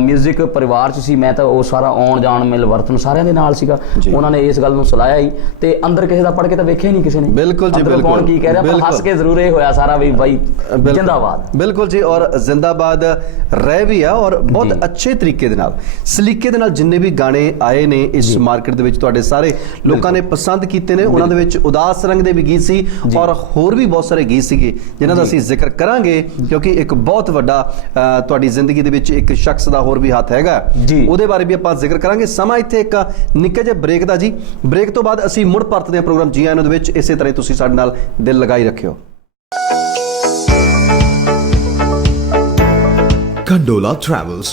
ਮਿਊਜ਼ਿਕ ਪਰਿਵਾਰ 'ਚ ਸੀ ਮੈਂ, ਤਾਂ ਉਹ ਸਾਰਾ ਆਉਣ ਜਾਣ ਮਿਲ ਵਰਤਨ ਸਾਰਿਆਂ ਦੇ ਨਾਲ ਸੀਗਾ। ਉਹਨਾਂ ਨੇ ਇਸ ਗੱਲ ਨੂੰ ਸਲਾਹਿਆ ਹੀ ਤੇ ਅੰਦਰ ਕਿਸੇ ਦਾ ਪੜ੍ਹ ਕੇ ਤਾਂ ਵੇਖਿਆ ਹੀ ਨਹੀਂ ਕਿਸੇ ਨੇ। ਬਿਲਕੁਲ ਜੀ, ਬਿਲਕੁਲ। ਕੌਣ ਕੀ ਕਹਿ ਰਿਹਾ, ਪਰ ਹੱਸ ਕੇ ਜ਼ਰੂਰ ਇਹ ਹੋਇਆ ਸਾਰਾ ਵੀ ਬਾਈ ਜਿੰਦਾਬਾਦ। ਬਿਲਕੁਲ ਜੀ, ਔਰ ਜ਼ਿੰਦਾਬਾਦ ਰਹਿ ਵੀ ਆ, ਔਰ ਬਹੁਤ ਅੱਛੇ ਤਰੀਕੇ ਦੇ ਨਾਲ, ਸਲੀਕੇ ਦੇ ਨਾਲ ਜਿੰਨੇ ਵੀ ਗਾਣੇ ਆਏ ਨੇ ਇਸ ਮਾਰਕੀਟ ਦੇ ਵਿੱਚ ਤੁਹਾਡੇ ਸਾਰੇ ਲੋਕਾਂ ਨੇ ਪਸੰਦ ਕੀਤੇ ਨੇ। ਉਹਨਾਂ ਦੇ ਵਿੱਚ ਉਦਾਸ ਰੰਗ ਦੇ ਵੀ ਗੀਤ ਸੀ ਔਰ ਹੋਰ ਵੀ ਬਹੁਤ ਸਾਰੇ ਗੀਤ ਸੀਗੇ ਜਿਨ੍ਹਾਂ ਦਾ ਅਸੀਂ ਜ਼ਿਕਰ ਕਰਾਂਗੇ, ਕਿਉਂਕਿ ਇੱਕ ਬਹੁਤ ਵੱਡਾ ਤੁਹਾਡੀ ਜ਼ਿੰਦਗੀ ਦੇ ਵਿੱਚ ਇੱਕ ਸ਼ਖਸ ਦਾ ਹੋਰ ਵੀ ਹੱਥ ਹੈਗਾ, ਉਹਦੇ ਬਾਰੇ ਵੀ ਆਪਾਂ ਜ਼ਿਕਰ ਕਰਾਂਗੇ। ਸਮਾਂ ਇੱਥੇ ਇੱਕ ਨਿੱਕੇ ਜਿਹੇ ਬ੍ਰੇਕ ਦਾ ਜੀ। ਬ੍ਰੇਕ ਤੋਂ ਬਾਅਦ ਅਸੀਂ ਮੁੜ ਪਰਤਦੇ ਹਾਂ ਪ੍ਰੋਗਰਾਮ ਜੀ ਆਇਆਂ ਨੂੰ ਦੇ ਵਿੱਚ। ਇਸੇ ਤਰ੍ਹਾਂ ਤੁਸੀਂ ਸਾਡੇ ਨਾਲ ਦਿਲ ਲਗਾਈ ਰੱਖਿਓ। Condola Travels.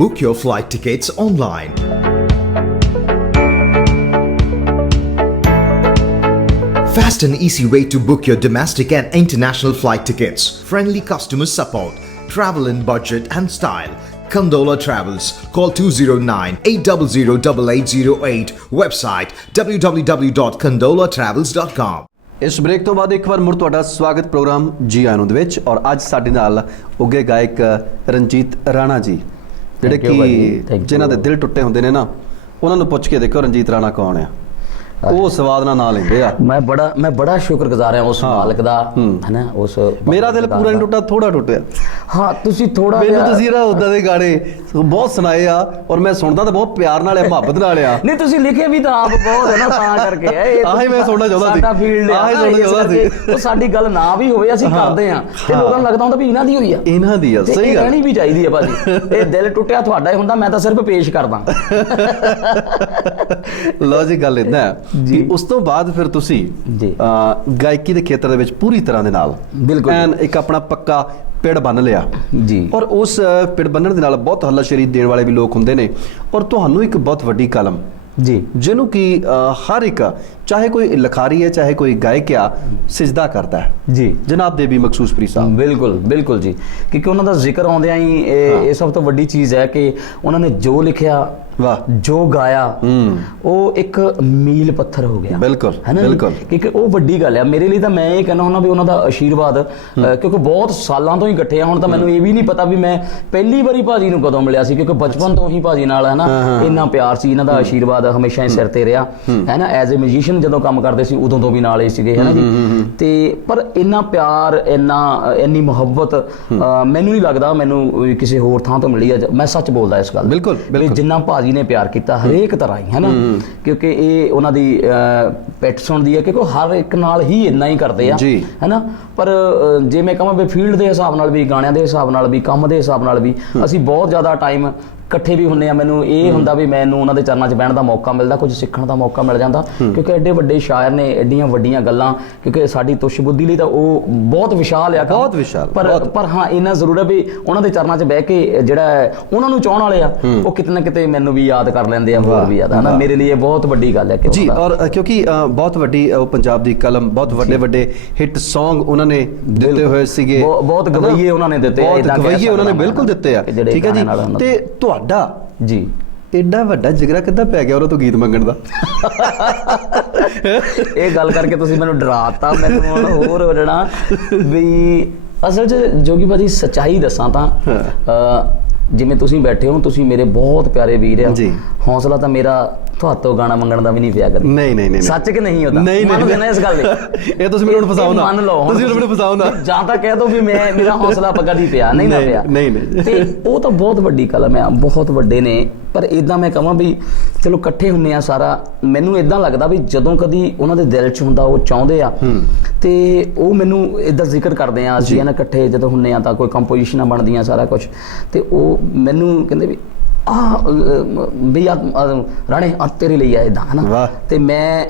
Book your flight tickets online. Fast and easy way to book your domestic and international flight tickets. Friendly customer support. Travel in budget and style. Condola Travels. Call 209-800-8808. Website www.condolatravels.com. ਇਸ break ਤੋਂ ਬਾਅਦ ਇੱਕ ਵਾਰ ਮੁੜ ਤੁਹਾਡਾ ਸਵਾਗਤ programme ਜੀ ਆਇਆਂ ਨੂੰ ਦੇ ਵਿੱਚ। ਔਰ ਅੱਜ ਸਾਡੇ ਨਾਲ ਉੱਘੇ ਗਾਇਕ ਰਣਜੀਤ ਰਾਣਾ ਜੀ, ਜਿਹੜੇ ਕਿ ਜਿਨ੍ਹਾਂ ਦੇ ਦਿਲ ਟੁੱਟੇ ਹੁੰਦੇ ਨੇ ਨਾ, ਉਹਨਾਂ ਨੂੰ ਪੁੱਛ ਕੇ ਦੇਖੋ ਰਣਜੀਤ ਰਾਣਾ ਕੌਣ ਆ, ਉਹ ਸਵਾਦ ਨਾਲ ਨਾਂ ਲੈਂਦੇ ਆ। ਮੈਂ ਬੜਾ ਸ਼ੁਕਰਗੁਜ਼ਾਰ ਹਾਂ ਉਸ ਮਾਲਕ ਦਾ, ਹੈਨਾ। ਉਸ ਮੇਰਾ ਦਿਲ ਪੂਰਾ ਨਹੀਂ ਟੁੱਟਾ, ਥੋੜਾ ਟੁੱਟਿਆ। ਹਾਂ, ਤੁਸੀਂ ਥੋੜਾ ਮੈਨੂੰ ਤੁਸੀਂ ਉਦਾਂ ਦੇ ਗਾਣੇ ਬਹੁਤ ਸੁਣਾਏ ਆ ਔਰ ਮੈਂ ਸੁਣਦਾ ਤਾਂ ਬਹੁਤ ਪਿਆਰ ਨਾਲ ਆ, ਮੁਹੱਬਤ ਨਾਲ ਆ। ਨਹੀਂ, ਤੁਸੀਂ ਲਿਖੇ ਵੀ ਤਾਂ ਆਪ ਬਹੁਤ ਹੈ ਨਾ, ਤਾਂ ਕਰਕੇ ਆਹੀ ਮੈਂ ਸੁਣਨਾ ਚਾਹੁੰਦਾ ਸੀ, ਸਾਡਾ ਫੀਲਡ ਆਹੀ ਸੁਣਨਾ ਚਾਹੁੰਦਾ ਸੀ। ਉਹ ਸਾਡੀ ਗੱਲ ਨਾ ਵੀ ਹੋਵੇ, ਅਸੀਂ ਕਰਦੇ ਆ ਤੇ ਲੋਕਾਂ ਨੂੰ ਲੱਗਦਾ ਹੁੰਦਾ ਵੀ ਇਹਨਾਂ ਦੀ ਹੋਈ ਆ, ਇਹਨਾਂ ਦੀ ਆ। ਸਹੀ ਗੱਲ, ਕਹਿਣੀ ਵੀ ਚਾਹੀਦੀ ਆ ਭਾਜੀ। ਇਹ ਦਿਲ ਟੁੱਟਿਆ ਤੁਹਾਡਾ ਹੀ ਹੁੰਦਾ, ਮੈਂ ਤਾਂ ਸਿਰਫ ਪੇਸ਼ ਕਰਦਾ। ਲਓ ਜੀ, ਗੱਲ ਏਦਾਂ ਹੈ ਕਿ ਉਸ ਤੋਂ ਬਾਅਦ ਫਿਰ ਤੁਸੀਂ ਗਾਇਕੀ ਦੇ ਖੇਤਰ ਦੇ ਵਿੱਚ ਪੂਰੀ ਤਰ੍ਹਾਂ ਦੇ ਨਾਲ ਬਿਲਕੁਲ ਇੱਕ ਆਪਣਾ ਪੱਕਾ ਪਿੜ ਬੰਨ ਲਿਆ ਜੀ। ਔਰ ਉਸ ਪਿੜ ਬੰਨਣ ਦੇ ਨਾਲ ਬਹੁਤ ਹੱਲਾਸ਼ੇਰੀ ਦੇਣ ਵਾਲੇ ਵੀ ਲੋਕ ਹੁੰਦੇ ਨੇ, ਔਰ ਤੁਹਾਨੂੰ ਇੱਕ ਬਹੁਤ ਵੱਡੀ ਕਲਮ ਜੀ, ਜਿਹਨੂੰ ਕਿ ਹਰ ਇੱਕ, ਚਾਹੇ ਕੋਈ ਲਿਖਾਰੀ ਹੈ ਚਾਹੇ ਕੋਈ ਗਾਇਕ ਆ, ਸਿਜਦਾ ਕਰਦਾ ਹੈ ਜੀ, ਜਨਾਬ ਦੇਵੀ ਮਖਸੂਸਪੁਰੀ ਸਾਹਿਬ। ਬਿਲਕੁਲ ਬਿਲਕੁਲ ਜੀ, ਕਿਉਂਕਿ ਉਹਨਾਂ ਦਾ ਜ਼ਿਕਰ ਆਉਂਦਿਆਂ ਹੀ ਇਹ ਸਭ ਤੋਂ ਵੱਡੀ ਚੀਜ਼ ਹੈ ਕਿ ਉਹਨਾਂ ਨੇ ਜੋ ਲਿਖਿਆ, ਵਾਹ, ਜੋ ਗਾਇਆ, ਉਹ ਇੱਕ ਮੀਲ ਪੱਥਰ ਹੋ ਗਿਆ। ਬਿਲਕੁਲ, ਹੈ ਨਾ, ਕਿਉਂਕਿ ਉਹ ਵੱਡੀ ਗੱਲ ਆ ਮੇਰੇ ਲਈ। ਤਾਂ ਮੈਂ ਇਹ ਕਹਿੰਦਾ ਹੁੰਦਾ ਵੀ ਉਹਨਾਂ ਦਾ ਆਸ਼ੀਰਵਾਦ, ਕਿਉਂਕਿ ਬਹੁਤ ਸਾਲਾਂ ਤੋਂ ਹੀ ਇਕੱਠੇ ਆ। ਹੁਣ ਤਾਂ ਮੈਨੂੰ ਇਹ ਵੀ ਨਹੀਂ ਪਤਾ ਵੀ ਮੈਂ ਪਹਿਲੀ ਵਾਰੀ ਭਾਜੀ ਨੂੰ ਕਦੋਂ ਮਿਲਿਆ ਸੀ, ਕਿਉਂਕਿ ਬਚਪਨ ਤੋਂ ਹੀ ਭਾਜੀ ਨਾਲ, ਹੈ ਨਾ, ਇੰਨਾ ਪਿਆਰ ਸੀ। ਇਹਨਾਂ ਦਾ ਆਸ਼ੀਰਵਾਦ ਹਮੇਸ਼ਾ ਹੀ ਸਿਰ ਤੇ ਰਿਹਾ, ਹੈ ਨਾ। ਐਜ਼ ਏ ਮਿਊਜ਼ੀਸ਼ੀਅਨ ਜਦੋਂ ਕੰਮ ਕਰਦੇ ਸੀ ਉਦੋਂ ਤੋਂ ਵੀ ਨਾਲ ਹੀ ਸੀਗੇ, ਹੈ ਨਾ ਜੀ। ਤੇ ਪਰ ਇੰਨਾ ਪਿਆਰ, ਇੰਨੀ ਮੁਹੱਬਤ ਮੈਨੂੰ ਨਹੀਂ ਲੱਗਦਾ ਮੈਨੂੰ ਕਿਸੇ ਹੋਰ ਥਾਂ ਤੋਂ ਮਿਲੀ ਆ। ਮੈਂ ਸੱਚ ਬੋਲਦਾ ਇਸ ਗੱਲ, ਬਿਲਕੁਲ, ਜਿੰਨਾ ਭਾਜੀ ਨੇ ਪਿਆਰ ਕੀਤਾ ਹਰੇਕ ਤਰ੍ਹਾਂ ਹੀ, ਹੈ ਨਾ, ਕਿਉਂਕਿ ਇਹ ਉਹਨਾਂ ਦੀ ਪਿੱਠ ਸੁਣਦੀ ਹੈ, ਕਿਉਂਕਿ ਹਰ ਇੱਕ ਨਾਲ ਹੀ ਇੰਨਾ ਹੀ ਕਰਦੇ ਆ, ਹੈ ਨਾ। ਪਰ ਜੇ ਮੈਂ ਕਹਾਂ ਵੀ ਫੀਲਡ ਦੇ ਹਿਸਾਬ ਨਾਲ ਵੀ, ਗਾਣਿਆਂ ਦੇ ਹਿਸਾਬ ਨਾਲ ਵੀ, ਕੰਮ ਦੇ ਹਿਸਾਬ ਨਾਲ ਵੀ, ਅਸੀਂ ਬਹੁਤ ਜ਼ਿਆਦਾ ਟਾਈਮ ਇਕੱਠੇ ਵੀ ਹੁੰਦੇ ਆ। ਮੈਨੂੰ ਇਹ ਹੁੰਦਾ ਵੀ ਮੈਨੂੰ ਉਹਨਾਂ ਦੇ ਚਰਨਾਂ 'ਚ ਬਹਿਣ ਦਾ ਮੌਕਾ ਮਿਲਦਾ, ਕੁਝ ਸਿੱਖਣ ਦਾ ਮੌਕਾ ਮਿਲ ਜਾਂਦਾ, ਕਿਉਂਕਿ ਐਡੇ ਵੱਡੇ ਸ਼ਾਇਰ ਨੇ, ਐਡੀਆਂ ਵੱਡੀਆਂ ਗੱਲਾਂ, ਕਿਉਂਕਿ ਸਾਡੀ ਤੁਸ਼ ਬੁੱਧੀ ਲਈ ਤਾਂ ਉਹ ਬਹੁਤ ਵਿਸ਼ਾਲ ਆ, ਬਹੁਤ ਵਿਸ਼ਾਲ। ਪਰ ਹਾਂ, ਇੰਨਾ ਜ਼ਰੂਰ ਹੈ ਵੀ ਉਹਨਾਂ ਦੇ ਚਰਨਾਂ 'ਚ ਬਹਿ ਕੇ ਜਿਹੜਾ ਉਹਨਾਂ ਨੂੰ ਚਾਹਣ ਵਾਲੇ ਆ, ਉਹ ਕਿਤੇ ਨਾ ਕਿਤੇ ਮੈਨੂੰ ਵੀ ਯਾਦ ਕਰ ਲੈਂਦੇ ਆ, ਹੋਰ ਵੀ ਯਾਦ, ਹੈ ਨਾ। ਮੇਰੇ ਲਈ ਇਹ ਬਹੁਤ ਵੱਡੀ ਗੱਲ ਹੈ ਜੀ। ਔਰ ਕਿਉਂਕਿ ਬਹੁਤ ਵੱਡੀ ਪੰਜਾਬ ਦੀ ਕਲਮ, ਬਹੁਤ ਵੱਡੇ ਵੱਡੇ ਹਿੱਟ ਸੌਂਗ ਉਹਨਾਂ ਨੇ ਦਿੱਤੇ ਹੋਏ ਸੀਗੇ, ਬਹੁਤ ਗਵਈਏ ਉਹਨਾਂ ਨੇ ਦਿੱਤੇ, ਬਹੁਤ ਗਵਈਏ ਉਹਨਾਂ ਨੇ ਬਿਲਕੁਲ ਦਿੱਤੇ ਆ, ਠੀਕ ਹੈ ਜੀ। ਤੇ ਤੁਹਾਡਾ ਜੀ ਏਡਾ ਵੱਡਾ ਜਿਗਰਾ ਕਿੱਦਾਂ ਪੈ ਗਿਆ ਉਹਨਾਂ ਤੋਂ ਗੀਤ ਮੰਗਣ ਦਾ? ਇਹ ਗੱਲ ਕਰਕੇ ਤੁਸੀਂ ਮੈਨੂੰ ਡਰਾਤਾ, ਮੈਨੂੰ ਹੁਣ ਹੋਰ ਹੋ ਜਾਣਾ ਵੀ। ਅਸਲ 'ਚ ਜੋਗੀ ਭਾਜੀ ਸੱਚਾਈ ਦੱਸਾਂ ਤਾਂ ਜਿਵੇਂ ਤੁਸੀਂ ਬੈਠੇ ਹੋ, ਤੁਸੀਂ ਮੇਰੇ ਬਹੁਤ ਪਿਆਰੇ ਵੀਰ ਆ। ਹੌਸਲਾ ਤਾਂ ਮੇਰਾ ਤੁਹਾਤੋਂ ਗਾਣਾ ਮੰਗਣ ਦਾ ਵੀ ਨਹੀਂ ਪਿਆ ਕਦੇ। ਨਹੀਂ ਸੱਚ ਕਿ ਨਹੀਂ ਹੁੰਦਾ? ਨਹੀਂ ਮੰਨਦੇ ਨਾ ਇਸ ਗੱਲ ਦੀ? ਇਹ ਤੁਸੀਂ ਮੈਨੂੰ ਫਸਾਓ ਨਾ, ਮੰਨ ਲਓ ਤੁਸੀਂ ਮੈਨੂੰ ਫਸਾਓ ਨਾ। ਜਾਂ ਤਾਂ ਕਹਿ ਦੋ ਵੀ ਮੇਰਾ ਹੌਸਲਾ ਪੱਕਾ ਨਹੀਂ ਪਿਆ, ਨਹੀਂ ਨਾ ਪਿਆ। ਨਹੀਂ ਤੇ ਉਹ ਤਾਂ ਬਹੁਤ ਵੱਡੀ ਕਲਮ ਆ, ਬਹੁਤ ਵੱਡੇ ਨੇ। ਪਰ ਇਦਾਂ ਮੈਂ ਕਹਾਂ ਵੀ ਚਲੋ ਇਕੱਠੇ ਹੁੰਨੇ ਆ ਸਾਰਾ, ਮੈਨੂੰ ਇਦਾਂ ਲੱਗਦਾ ਵੀ ਜਦੋਂ ਕਦੀ ਉਹਨਾਂ ਦੇ ਦਿਲ 'ਚ ਹੁੰਦਾ, ਉਹ ਚਾਹੁੰਦੇ ਆ ਤੇ ਉਹ ਮੈਨੂੰ ਇਦਾਂ ਜ਼ਿਕਰ ਕਰਦੇ ਆ ਅਸੀਂ ਨਾ ਇਕੱਠੇ ਜਦੋਂ ਹੁੰਨੇ ਆ ਤਾਂ ਕੋਈ ਕੰਪੋਜੀਸ਼ਨਾਂ ਬਣਦੀਆਂ ਸਾਰਾ ਕੁਝ, ਤੇ ਉਹ ਮੈਨੂੰ ਕਹਿੰਦੇ ਵੀ ਵੀ ਰਾਣੇ ਤੇਰੇ ਲਈ ਆ ਇਦਾਂ, ਹਨਾ। ਤੇ ਮੈਂ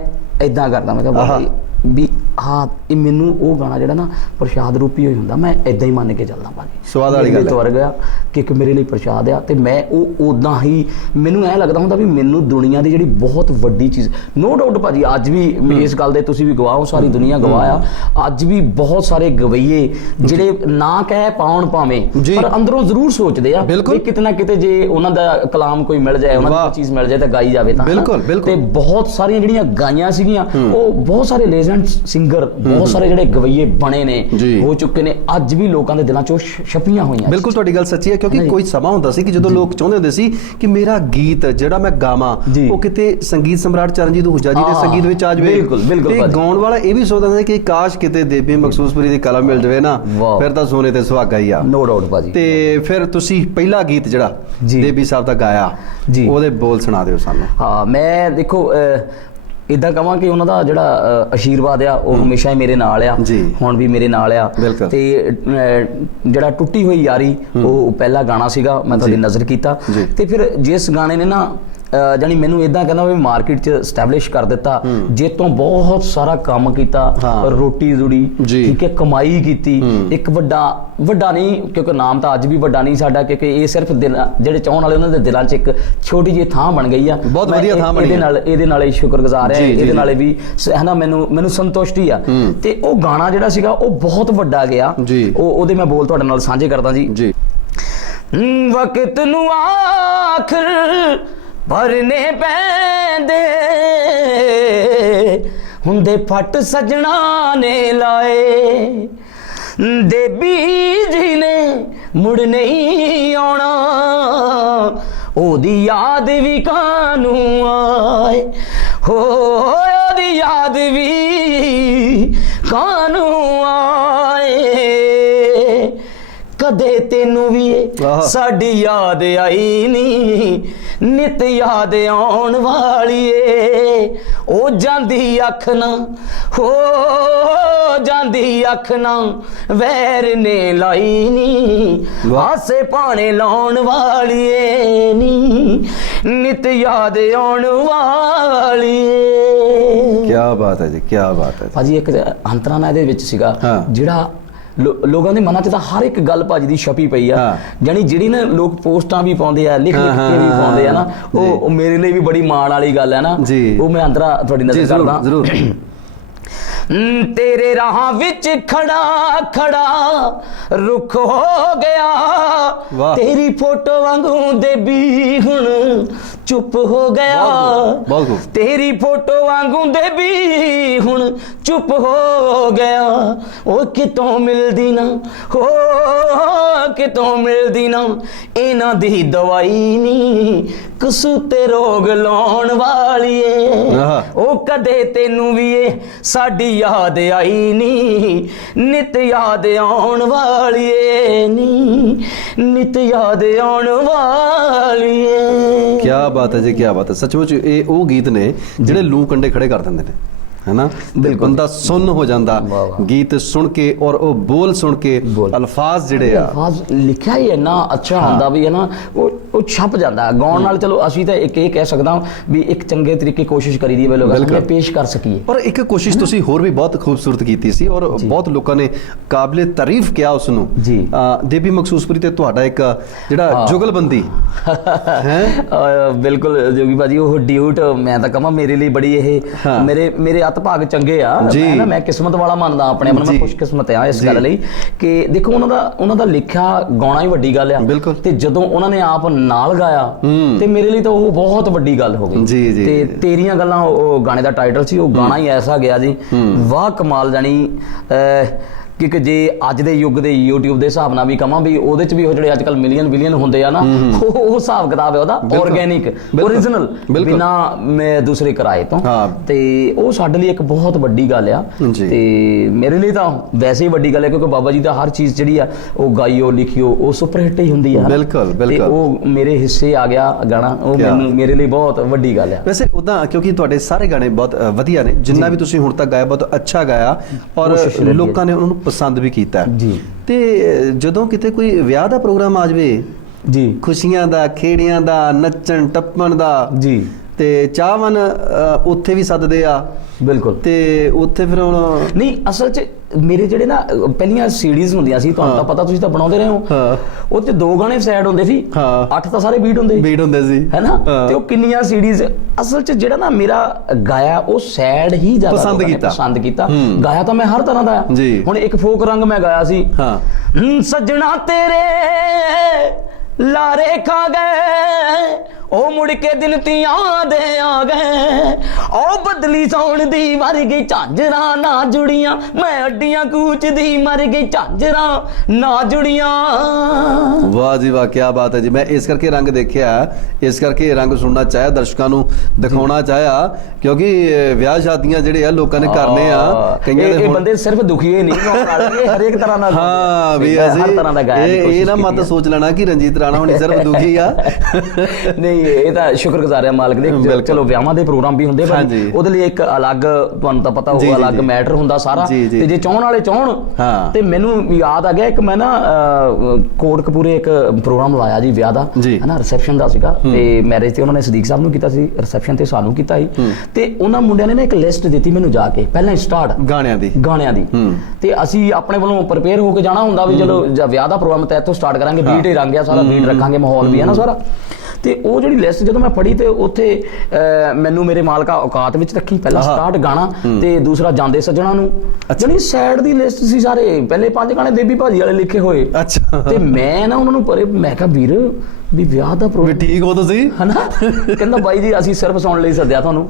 ਇਦਾਂ ਕਰਦਾ, ਮੈਂ ਕਿਹਾ ਵੀ ਹਾਂ ਇਹ ਮੈਨੂੰ ਉਹ ਗਾਣਾ ਜਿਹੜਾ ਨਾ ਪ੍ਰਸ਼ਾਦ ਰੂਪੀ ਹੋਈ ਹੁੰਦਾ, ਮੈਂ ਇਦਾਂ ਹੀ ਮੰਨ ਕੇ ਚੱਲਦਾ ਭਾਜੀ। ਸਵਾਦ ਵਾਲੀ ਗੱਲ ਤੁਰ ਗਿਆ ਕਿ ਇੱਕ ਮੇਰੇ ਲਈ ਪ੍ਰਸ਼ਾਦ ਆ, ਤੇ ਮੈਂ ਉਹ ਉਦਾਂ ਹੀ ਮੈਨੂੰ ਐਂ ਲੱਗਦਾ ਹੁੰਦਾ ਵੀ ਮੈਨੂੰ ਦੁਨੀਆ ਦੀ ਜਿਹੜੀ ਬਹੁਤ ਵੱਡੀ ਚੀਜ਼, ਨੋ ਡਾਊਟ ਭਾਜੀ ਅੱਜ ਵੀ ਇਸ ਗੱਲ ਦੇ ਤੁਸੀਂ ਵੀ ਗਵਾਹ ਹੋ, ਸਾਰੀ ਦੁਨੀਆ ਗਵਾਹ ਆ, ਅੱਜ ਵੀ ਬਹੁਤ ਸਾਰੇ ਗਵਈਏ ਜਿਹੜੇ ਨਾ ਕਹਿ ਪਾਉਣ ਭਾਵੇਂ ਪਰ ਅੰਦਰੋਂ ਜ਼ਰੂਰ ਸੋਚਦੇ ਆ ਵੀ ਕਿਤੇ ਨਾ ਕਿਤੇ ਜੇ ਉਹਨਾਂ ਦਾ ਕਲਾਮ ਕੋਈ ਮਿਲ ਜਾਏ, ਉਹਨਾਂ ਦੀ ਚੀਜ਼ ਮਿਲ ਜਾਏ ਤਾਂ ਗਾਈ ਜਾਵੇ ਤਾਂ। ਤੇ ਬਹੁਤ ਸਾਰੀਆਂ ਜਿਹੜੀਆਂ ਗਾਈਆਂ ਸੀਗੀਆਂ, ਉਹ ਬਹੁਤ ਸਾਰੇ ਲੇਜੈਂਡ ਸਿੰਗਰ, ਬਹੁਤ ਸਾਰੇ ਜਿਹੜੇ ਗਵਈਏ ਬਣੇ ਨੇ, ਹੋ ਚੁੱਕੇ ਨੇ, ਅੱਜ ਵੀ ਲੋਕਾਂ ਦੇ ਦਿਲਾਂ 'ਚੋਂ ਛਪੀਆਂ ਹੋਈਆਂ। ਬਿਲਕੁਲ ਤੁਹਾਡੀ ਗੱਲ ਸੱਚੀ ਹੈ, ਕਿਉਂਕਿ ਕੋਈ ਸਮਾਂ ਹੁੰਦਾ ਸੀ ਕਿ ਜਦੋਂ ਲੋਕ ਚਾਹੁੰਦੇ ਹੁੰਦੇ ਸੀ ਕਿ ਮੇਰਾ ਗੀਤ ਜਿਹੜਾ ਮੈਂ ਗਾਵਾਂ ਉਹ ਕਿਤੇ ਸੰਗੀਤ ਸਮਰਾਟ ਚਰਨਜੀਤ ਹੁਜਾ ਜੀ ਦੇ ਸੰਗੀਤ ਵਿੱਚ ਆ ਜਾਵੇ। ਤੇ ਗਾਉਣ ਵਾਲਾ ਇਹ ਵੀ ਸੋਚਦਾ ਸੀ ਕਿ ਕਾਸ਼ ਕਿਤੇ ਦੇਬੀ ਮਖਸੂਸਪੁਰੀ ਦੀ ਕਲਮ ਮਿਲ ਜਾਵੇ ਨਾ, ਫਿਰ ਤਾਂ ਸੋਨੇ ਤੇ ਸੁਹਾਗਾ ਹੀ ਆ। ਨੋ ਡਾਊਟ ਭਾਜੀ। ਤੇ ਫਿਰ ਤੁਸੀਂ ਪਹਿਲਾ ਗੀਤ ਜਿਹੜਾ ਦੇਬੀ ਸਾਹਿਬ ਦਾ ਗਾਇਆ, ਉਹਦੇ ਬੋਲ ਸੁਣਾ ਦਿਓ ਸਾਨੂੰ। ਹਾਂ, ਮੈਂ ਦੇਖੋ ਇਦਾਂ ਕਹਾਂ ਕਿ ਉਹਨਾਂ ਦਾ ਜਿਹੜਾ ਆਸ਼ੀਰਵਾਦ ਆ ਉਹ ਹਮੇਸ਼ਾ ਹੀ ਮੇਰੇ ਨਾਲ ਆ, ਹੁਣ ਵੀ ਮੇਰੇ ਨਾਲ ਆ। ਤੇ ਜਿਹੜਾ ਟੁੱਟੀ ਹੋਈ ਯਾਰੀ ਉਹ ਪਹਿਲਾ ਗਾਣਾ ਸੀਗਾ, ਮੈਂ ਤੁਹਾਡੀ ਨਜ਼ਰ ਕੀਤਾ। ਤੇ ਫਿਰ ਜਿਸ ਗਾਣੇ ਨੇ ਨਾ ਜਾਨੀ ਮੈਨੂੰ ਇਦਾਂ ਕਹਿੰਦਾ ਵੀ ਮਾਰਕੀਟ 'ਚ ਸਟੈਬਲਿਸ਼ ਕਰ ਦਿੱਤਾ, ਜੇ ਤੋਂ ਬਹੁਤ ਸਾਰਾ ਕੰਮ ਕੀਤਾ, ਰੋਟੀ ਜੁੜੀ, ਠੀਕ ਹੈ, ਕਮਾਈ ਕੀਤੀ, ਇੱਕ ਵੱਡਾ ਨਹੀਂ ਕਿਉਂਕਿ ਨਾਮ ਤਾਂ ਅੱਜ ਵੀ ਵੱਡਾ ਨਹੀਂ ਸਾਡਾ, ਕਿਉਂਕਿ ਇਹ ਸਿਰਫ ਜਿਹੜੇ ਚਾਹਣ ਵਾਲੇ ਉਹਨਾਂ ਦੇ ਦਿਲਾਂ 'ਚ ਇੱਕ ਛੋਟੀ ਜਿਹੀ ਥਾਂ ਬਣ ਗਈ ਆ। ਬਹੁਤ ਵਧੀਆ ਥਾਂ ਬਣੀ। ਇਹਦੇ ਨਾਲ ਹੀ ਸ਼ੁਕਰਗੁਜ਼ਾਰ ਆ, ਇਹਦੇ ਨਾਲੇ ਵੀ ਹੈ ਨਾ, ਮੈਨੂੰ ਸੰਤੁਸ਼ਟੀ ਆ। ਤੇ ਉਹ ਗਾਣਾ ਜਿਹੜਾ ਸੀਗਾ ਉਹ ਬਹੁਤ ਵੱਡਾ ਗਿਆ, ਉਹਦੇ ਮੈਂ ਬੋਲ ਤੁਹਾਡੇ ਨਾਲ ਸਾਂਝੇ ਕਰਦਾ ਜੀ। ਵਕਤ ਨੂੰ ਆਖਰ ਭਰਨੇ ਪੈਂਦੇ ਹੁੰਦੇ, ਫੱਟ ਸਜਣਾ ਨੇ ਲਾਏ, ਦੇਬੀ ਜੀ ਨੇ ਮੁੜ ਨਹੀਂ ਆਉਣਾ, ਉਹਦੀ ਯਾਦ ਵੀ ਕਾਨੂੰ ਆਏ, ਹੋ ਉਹਦੀ ਯਾਦ ਵੀ ਕਾਨੂੰ ਆਏ, ਕਦੇ ਤੈਨੂੰ ਵੀ ਸਾਡੀ ਯਾਦ ਆਈ ਨਹੀਂ, ਨਿਤ ਯਾਦ ਆਉਣ ਵਾਲੀ ਏ, ਉਹ ਜਾਂਦੀ ਅੱਖ ਨਾ, ਹੋ ਜਾਂਦੀ ਅੱਖ ਨਾ, ਵੈਰ ਨੇ ਲਾਈ ਨੀ, ਆਸੇ ਪਾਣੇ ਲਾਉਣ ਵਾਲੀ ਏ ਨੀ, ਨਿਤ ਯਾਦ ਆਉਣ ਵਾਲੀ ਏ। ਕੀ ਬਾਤ ਹੈ ਜੀ, ਕੀ ਬਾਤ ਹੈ ਭਾਜੀ। ਇੱਕ ਅੰਤਰਾਨਾ ਇਹਦੇ ਵਿੱਚ ਸੀਗਾ ਜਿਹੜਾ ਲੋਕਾਂ ਦੇ ਮਨਾਂ 'ਚ ਤਾਂ ਹਰ ਇੱਕ ਗੱਲ ਭਾਜੀ ਦੀ ਛਪੀ ਪਈ ਆ, ਜਾਨੀ ਜਿਹੜੀ ਨਾ ਲੋਕ ਪੋਸਟਾਂ ਵੀ ਪਾਉਂਦੇ ਆ, ਲਿਖ ਕੇ ਵੀ ਪਾਉਂਦੇ ਆ ਨਾ, ਉਹ ਮੇਰੇ ਲਈ ਵੀ ਬੜੀ ਮਾਣ ਵਾਲੀ ਗੱਲ ਹੈ ਨਾ, ਉਹ ਮੈਂ ਅੰਦਰਾ ਤੁਹਾਡੀ ਨਜ਼ਰ ਕਰਦਾ ਜ਼ਰੂਰ। ਤੇਰੇ ਰਾਹਾਂ ਵਿੱਚ ਖੜਾ ਖੜਾ ਰੁੱਖ ਹੋ ਗਿਆ, ਤੇਰੀ ਫੋਟੋ ਵਾਂਗੂ ਦੇਬੀ ਹੁਣ ਚੁੱਪ ਹੋ ਗਿਆ, ਤੇਰੀ ਫੋਟੋ ਵਾਂਗੂ ਦੇਬੀ ਹੁਣ ਚੁੱਪ ਹੋ ਗਿਆ, ਉਹ ਕਿਤੋਂ ਮਿਲਦੀ ਨਾ, ਹੋ ਕਿਤੋਂ ਮਿਲਦੀ ਨਾ, ਇਹਨਾਂ ਦੀ ਦਵਾਈ ਨੀ, ਕਸੂਤੇ ਰੋਗ ਲਾਉਣ ਵਾਲੀ ਏ, ਉਹ ਕਦੇ ਤੈਨੂੰ ਵੀ ਏ ਸਾਡੀ ਯਾਦ ਆਈ ਨੀ, ਨਿਤ ਯਾਦ ਆਉਣ ਵਾਲੀ ਏ ਨੀ, ਨਿਤ ਯਾਦ ਆਉਣ ਵਾਲੀ ਏ। ਕੀ ਬਾਤ ਹੈ ਜੀ, ਕੀ ਬਾਤ ਹੈ। ਸੱਚਮੁੱਚ ਇਹ ਉਹ ਗੀਤ ਨੇ ਜਿਹੜੇ ਲੂ ਕੰਡੇ ਖੜੇ ਕਰ ਦਿੰਦੇ ਨੇ, है ना। ਬੰਦਾ ਸੁਣ ਹੋ ਜਾਂਦਾ ਗੀਤ ਸੁਣ ਕੇ, ਔਰ ਉਹ ਬੋਲ ਸੁਣ ਕੇ, ਅਲਫਾਜ਼ ਜਿਹੜੇ ਆ, ਅਲਫਾਜ਼ ਲਿਖਿਆ ਹੀ ਇੰਨਾ ਅੱਛਾ ਹੁੰਦਾ ਵੀ ਹੈ ਨਾ, ਉਹ ਛਪ ਜਾਂਦਾ ਗਾਉਣ ਨਾਲ। ਚਲੋ ਅਸੀਂ ਤਾਂ ਇੱਕ ਇਹ ਕਹਿ ਸਕਦਾ ਵੀ ਇੱਕ ਚੰਗੇ ਤਰੀਕੇ ਕੋਸ਼ਿਸ਼ ਕਰੀ ਦੀ ਹੈ ਲੋਕਾਂ ਸਾਹਮਣੇ ਪੇਸ਼ ਕਰ ਸਕੀਏ। ਪਰ ਇੱਕ ਕੋਸ਼ਿਸ਼ ਤੁਸੀਂ ਹੋਰ ਵੀ ਬਹੁਤ ਖੂਬਸੂਰਤ ਕੀਤੀ ਸੀ, ਔਰ ਬਹੁਤ ਲੋਕਾਂ ਨੇ ਕਾਬਲੇ ਤਾਰੀਫ ਕਿਹਾ ਉਸ ਨੂੰ। ਦੇਬੀ ਮਖਸੂਸਪੁਰੀ ਤੇ ਤੁਹਾਡਾ ਇੱਕ ਜਿਹੜਾ ਜੁਗਲਬੰਦੀ ਹੈ, ਬਿਲਕੁਲ ਜੋਗੀ ਭਾਜੀ, ਉਹ ਡਿਊਟ ਮੈਂ ਤਾਂ ਕਹਾਂ ਮੇਰੇ ਲਈ ਬੜੀ ਇਹ ਮੇਰੇ ਭਾਗ ਚੰਗੇ ਆ, ਮੈਂ ਕਿਸਮਤ ਵਾਲਾ ਮੰਨਦਾ ਆਪਣੇ ਆਪ ਨੂੰ, ਮੈਂ ਖੁਸ਼ਕਿਸਮਤ ਆ ਇਸ ਗੱਲ ਲਈ ਕਿ ਦੇਖੋ ਉਹਨਾਂ ਦਾ ਲਿਖਿਆ ਗਾਉਣਾ ਹੀ ਵੱਡੀ ਗੱਲ ਆ, ਤੇ ਜਦੋਂ ਉਹਨਾਂ ਨੇ ਆਪ ਨਾਲ ਗਾਇਆ ਤੇ ਮੇਰੇ ਲਈ ਤਾਂ ਉਹ ਬਹੁਤ ਵੱਡੀ ਗੱਲ ਹੋ ਗਈ। ਤੇ ਤੇਰੀਆਂ ਗੱਲਾਂ ਉਹ ਗਾਣੇ ਦਾ ਟਾਈਟਲ ਸੀ, ਉਹ ਗਾਣਾ ਹੀ ਐਸਾ ਗਿਆ ਜੀ, ਵਾਹ ਕਮਾਲ। ਜਾਣੀ ਕਿਉਂਕਿ ਜੇ ਅੱਜ ਦੇ ਯੁੱਗ ਦੇ YouTube ਦੇ ਹਿਸਾਬ ਨਾਲ ਵੀ ਕਹਾਂ ਵੀ ਉਹਦੇ ਚ ਵੀ ਉਹ ਜਿਹੜੇ ਅੱਜ ਕੱਲ ਮਿਲੀਅਨ ਬਿਲੀਅਨ ਹੁੰਦੇ ਆ ਨਾ, ਉਹ ਹਿਸਾਬ ਕਿਤਾਬ ਹੈ ਉਹਦਾ ਆਰਗੈਨਿਕ ਓਰੀਜਨਲ, ਬਿਨਾ ਮੈਂ ਦੂਸਰੇ ਕਿਰਾਏ ਤੋਂ। ਤੇ ਉਹ ਸਾਡੇ ਲਈ ਇੱਕ ਬਹੁਤ ਵੱਡੀ ਗੱਲ ਆ, ਤੇ ਮੇਰੇ ਲਈ ਤਾਂ ਵੈਸੇ ਹੀ ਵੱਡੀ ਗੱਲ ਹੈ, ਕਿਉਂਕਿ ਬਾਬਾ ਜੀ ਦਾ ਹਰ ਚੀਜ਼ ਜਿਹੜੀ ਆ ਉਹ ਗਾਈਓ ਲਿਖਿਓ ਉਹ ਸੁਪਰ ਹਿੱਟ ਹੀ ਹੁੰਦੀ ਆ। ਬਿਲਕੁਲ ਤੇ ਉਹ ਮੇਰੇ ਹਿੱਸੇ ਆ ਗਿਆ ਗਾਣਾ, ਉਹ ਮੈਨੂੰ ਮੇਰੇ ਲਈ ਬਹੁਤ ਵੱਡੀ ਗੱਲ ਆ। ਵੈਸੇ ਉਦਾਂ ਕਿਉਂਕਿ ਤੁਹਾਡੇ ਸਾਰੇ ਗਾਣੇ ਬਹੁਤ ਵਧੀਆ ਨੇ, ਜਿੰਨਾ ਵੀ ਤੁਸੀਂ ਹੁਣ ਤੱਕ ਗਾਇਆ ਬਹੁਤ ਅੱਛਾ ਗਾਇਆ, ਔਰ ਲੋਕਾਂ ਨੇ ਉਹਨਾਂ ਨੂੰ ਪਸੰਦ ਵੀ ਕੀਤਾ ਜੀ। ਤੇ ਜਦੋਂ ਕਿਤੇ ਕੋਈ ਵਿਆਹ ਦਾ ਪ੍ਰੋਗਰਾਮ ਆ ਜਾਵੇ ਜੀ, ਖੁਸ਼ੀਆਂ ਦਾ, ਖੇੜਿਆਂ ਦਾ, ਨੱਚਣ ਟੱਪਣ ਦਾ ਜੀ, ਤੇ ਚਾਹਵਨ ਉੱਥੇ ਵੀ ਸੱਦਦੇ ਆ। ਬਿਲਕੁਲ। ਤੇ ਉੱਥੇ ਫਿਰ ਹੁਣ ਨਹੀਂ, ਅਸਲ 'ਚ ਮੇਰੇ ਜਿਹੜੇ ਨਾ ਪਹਿਲੀਆਂ ਸੀਡੀਜ਼ ਹੁੰਦੀਆਂ ਸੀ, ਤੁਹਾਨੂੰ ਤਾਂ ਪਤਾ, ਤੁਸੀਂ ਤਾਂ ਬਣਾਉਂਦੇ ਰਹੇ ਹੋ, ਉਹ 'ਚ 2 ਗਾਣੇ ਸਾਈਡ ਹੁੰਦੇ ਸੀ, 8 ਤਾਂ ਸਾਰੇ ਬੀਟ ਹੁੰਦੇ ਸੀ, ਹੈਨਾ। ਤੇ ਉਹ ਕਿੰਨੀਆਂ ਸੀਡੀਜ਼, ਅਸਲ 'ਚ ਜਿਹੜਾ ਨਾ ਮੇਰਾ ਗਾਇਆ ਉਹ ਸੈਡ ਹੀ ਜ਼ਿਆਦਾ ਪਸੰਦ ਕੀਤਾ। ਗਾਇਆ ਤਾਂ ਮੈਂ ਹਰ ਤਰ੍ਹਾਂ ਦਾ। ਹੁਣ ਇੱਕ ਫੋਕ ਰੰਗ ਮੈਂ ਗਾਇਆ ਸੀ, ਸੱਜਣਾ ਤੇਰੇ ਲਾਰੇ ਖਾ ਗਏ, ਉਹ ਮੁੜ ਕੇ ਦਿਨ ਤੀਆਂ ਦੇ ਆ ਗਏ, ਉਹ ਬਦਲੀ ਸੌਣ ਦੀ ਮਰ ਗਈ ਝਾਂਜਰਾਂ ਨਾ ਜੁੜੀਆਂ, ਮੈਂ ਅੱਡੀਆਂ ਕੂਚਦੀ ਮਰ ਗਈ ਝਾਂਜਰਾਂ ਨਾ ਜੁੜੀਆਂ। ਵਾਹ ਜੀ ਵਾਹ, ਕੀ ਬਾਤ ਹੈ ਜੀ। ਮੈਂ ਇਸ ਕਰਕੇ ਰੰਗ ਦੇਖਿਆ, ਇਸ ਕਰਕੇ ਇਹ ਰੰਗ ਸੁਣਨਾ ਚਾਹਿਆ, ਦਰਸ਼ਕਾਂ ਨੂੰ ਦਿਖਾਉਣਾ ਚਾਹਿਆ, ਕਿਉਂਕਿ ਵਿਆਹ ਸ਼ਾਦੀਆਂ ਜਿਹੜੇ ਆ ਲੋਕਾਂ ਨੇ ਕਰਨੇ ਆ, ਕਈਆਂ ਦੇ ਬੰਦੇ ਸਿਰਫ ਦੁਖੀ ਹੋਏ ਨਹੀਂ, ਹਰੇਕ ਤਰ੍ਹਾਂ ਦਾ ਹਰ ਤਰ੍ਹਾਂ ਦਾ ਗਾਇਆ। ਇਹ ਨਾ ਮਤ ਸੋਚ ਲੈਣਾ ਕਿ ਰਣਜੀਤ ਰਾਣਾ ਹੁਣ ਸਿਰਫ ਦੁਖੀ ਆ। ਨਹੀਂ, ਇਹ ਤਾਂ ਸ਼ੁਕਰਗੁਜ਼ਾਰ ਹੈ ਮਾਲਕ ਦੇ। ਚਲੋ ਵਿਆਹਾਂ ਦੇ ਪ੍ਰੋਗਰਾਮ ਵੀ ਹੁੰਦੇ, ਪਰ ਉਹਦੇ ਲਈ ਇੱਕ ਅਲੱਗ, ਤੁਹਾਨੂੰ ਤਾਂ ਪਤਾ ਹੋਊਗਾ, ਅਲੱਗ ਮੈਟਰ ਹੁੰਦਾ ਸਾਰਾ। ਤੇ ਜੇ ਚਾਹਣ ਵਾਲੇ ਚਾਹਣ, ਤੇ ਮੈਨੂੰ ਯਾਦ ਆ ਗਿਆ ਇੱਕ, ਮੈਂ ਨਾ ਕੋਟਕਪੂਰੇ ਇੱਕ ਪ੍ਰੋਗਰਾਮ ਲਾਇਆ ਜੀ ਵਿਆਹ ਦਾ, ਹਨਾ, ਰਿਸੈਪਸ਼ਨ ਦਾ ਸੀਗਾ। ਤੇ ਮੈਰਿਜ ਤੇ ਉਹਨਾਂ ਨੇ ਸਦੀਕ ਸਾਹਿਬ ਨੂੰ ਕੀਤਾ ਸੀ, ਰਿਸੈਪਸ਼ਨ ਤੇ ਸਾਨੂੰ ਕੀਤਾ ਸੀ। ਤੇ ਉਹਨਾਂ ਮੁੰਡਿਆਂ ਨੇ ਨਾ ਇੱਕ ਲਿਸਟ ਦਿੱਤੀ ਮੈਨੂੰ ਜਾ ਕੇ, ਪਹਿਲਾਂ ਸਟਾਰਟ ਗਾਣਿਆਂ ਦੀ। ਤੇ ਅਸੀਂ ਆਪਣੇ ਵੱਲੋਂ ਪ੍ਰਪੇਅਰ ਹੋ ਕੇ ਜਾਣਾ ਹੁੰਦਾ ਵੀ ਚਲੋ ਵਿਆਹ ਦਾ ਪ੍ਰੋਗਰਾਮ ਤਾਂ ਇੱਥੋਂ ਸਟਾਰਟ ਕਰਾਂਗੇ, ਬੀਟ ਹੀ ਰੰਗ ਆ ਸਾਰਾ, ਬੀਟ ਰੱਖਾਂਗੇ, ਮਾਹੌਲ ਵੀ ਹੈ ਨਾ ਸਾਰਾ। ਤੇ ਉਹ ਜਿਹੜੀ ਲਿਸਟ ਜਦੋਂ ਮੈਂ ਪੜ੍ਹੀ, ਤੇ ਉੱਥੇ ਮੈਨੂੰ ਮੇਰੇ ਮਾਲਕਾ ਔਕਾਤ ਵਿੱਚ ਰੱਖੀ, ਪਹਿਲਾ ਸਟਾਰਟ ਗਾਣਾ, ਤੇ ਦੂਸਰਾ ਜਾਂਦੇ ਸੱਜਣਾ ਨੂੰ। ਜਿਹੜੀ ਸਾਈਡ ਦੀ ਲਿਸਟ ਸੀ, ਸਾਰੇ ਪਹਿਲੇ 5 ਗਾਣੇ ਦੇਬੀ ਭਾਜੀ ਵਾਲੇ ਲਿਖੇ ਹੋਏ। ਤੇ ਮੈਂ ਨਾ ਉਹਨਾਂ ਨੂੰ ਪਰੇ, ਮੈਂ ਕਿਹਾ ਵੀਰ ਵੀ ਵਿਆਹ ਦਾ ਪ੍ਰੋਗਰਾਮ ਠੀਕ ਹੋ ਤੁਸੀਂ, ਹਨਾ। ਕਹਿੰਦਾ ਬਾਈ ਜੀ ਅਸੀਂ ਸਿਰਫ ਸੁਣਨ ਲਈ ਸੱਦਿਆ ਤੁਹਾਨੂੰ,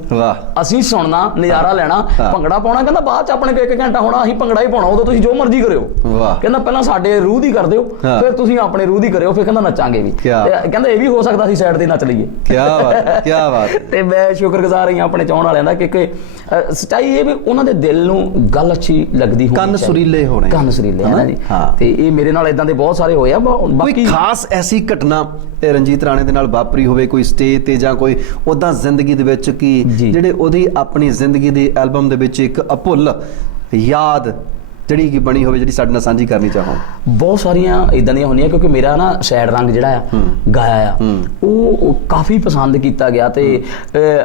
ਅਸੀਂ ਸੁਣਨਾ, ਨਜ਼ਾਰਾ ਲੈਣਾ, ਭੰਗੜਾ ਪਾਉਣਾ। ਕਹਿੰਦਾ ਬਾਅਦ ਚ ਆਪਣੇ ਕੋਲ 1 ਘੰਟਾ ਹੋਣਾ, ਅਸੀਂ ਭੰਗੜਾ ਹੀ ਪਾਉਣਾ, ਉਦੋਂ ਤੁਸੀਂ ਜੋ ਮਰਜ਼ੀ ਕਰਿਓ। ਕਹਿੰਦਾ ਪਹਿਲਾਂ ਸਾਡੇ ਰੂਹ ਦੀ ਕਰ ਦਿਓ, ਫਿਰ ਤੁਸੀਂ ਆਪਣੇ ਰੂਹ ਦੀ ਕਰਿਓ, ਫਿਰ ਕਹਿੰਦਾ ਨੱਚਾਂਗੇ ਵੀ। ਕਹਿੰਦਾ ਇਹ ਵੀ ਹੋ ਸਕਦਾ ਅਸੀਂ ਸਾਈਡ ਤੇ ਨੱਚ ਲਈਏ। ਕੀ ਬਾਤ। ਤੇ ਮੈਂ ਸ਼ੁਕਰਗੁਜ਼ਾਰ ਹਾਂ ਆਪਣੇ ਚਾਹਣ ਵਾਲਿਆਂ ਦਾ, ਕਿ ਸੱਚਾਈ ਇਹ ਵੀ ਉਹਨਾਂ ਦੇ ਦਿਲ ਨੂੰ ਗੱਲ ਅੱਛੀ ਲੱਗਦੀ ਹੋਣੀ, ਕੰਨ ਸੁਰੀਲੇ ਹੋਣੇ, ਕੰਨ ਸੁਰੀਲੇ, ਹੈ ਨਾ ਜੀ। ਤੇ ਇਹ ਮੇਰੇ ਨਾਲ ਇਦਾਂ ਦੇ ਬਹੁਤ ਸਾਰੇ ਹੋਏ ਆ। ਬਾਕੀ ਖਾਸ ਐਸੀ ਘਟਨਾ ਰਣਜੀਤ ਰਾਣੇ ਦੇ ਨਾਲ ਵਾਪਰੀ ਹੋਵੇ, ਕੋਈ ਸਟੇਜ ਤੇ ਜਾਂ ਕੋਈ ਉਦਾਂ ਜ਼ਿੰਦਗੀ ਦੇ ਵਿੱਚ, ਕਿ ਜਿਹੜੇ ਉਹਦੀ ਆਪਣੀ ਜ਼ਿੰਦਗੀ ਦੀ ਐਲਬਮ ਦੇ ਵਿੱਚ ਇੱਕ ਅਭੁੱਲ ਯਾਦ ਜਿਹੜੀ ਕਿ ਬਣੀ ਹੋਵੇ, ਜਿਹੜੀ ਸਾਡੇ ਨਾਲ ਸਾਂਝੀ ਕਰਨੀ ਚਾਹੋ? ਬਹੁਤ ਸਾਰੀਆਂ ਇਦਾਂ ਦੀਆਂ ਹੁੰਦੀਆਂ, ਕਿਉਂਕਿ ਮੇਰਾ ਨਾ ਸੈਡ ਰੰਗ ਜਿਹੜਾ ਆ ਗਾਇਆ ਆ, ਉਹ ਕਾਫੀ ਪਸੰਦ ਕੀਤਾ ਗਿਆ। ਤੇ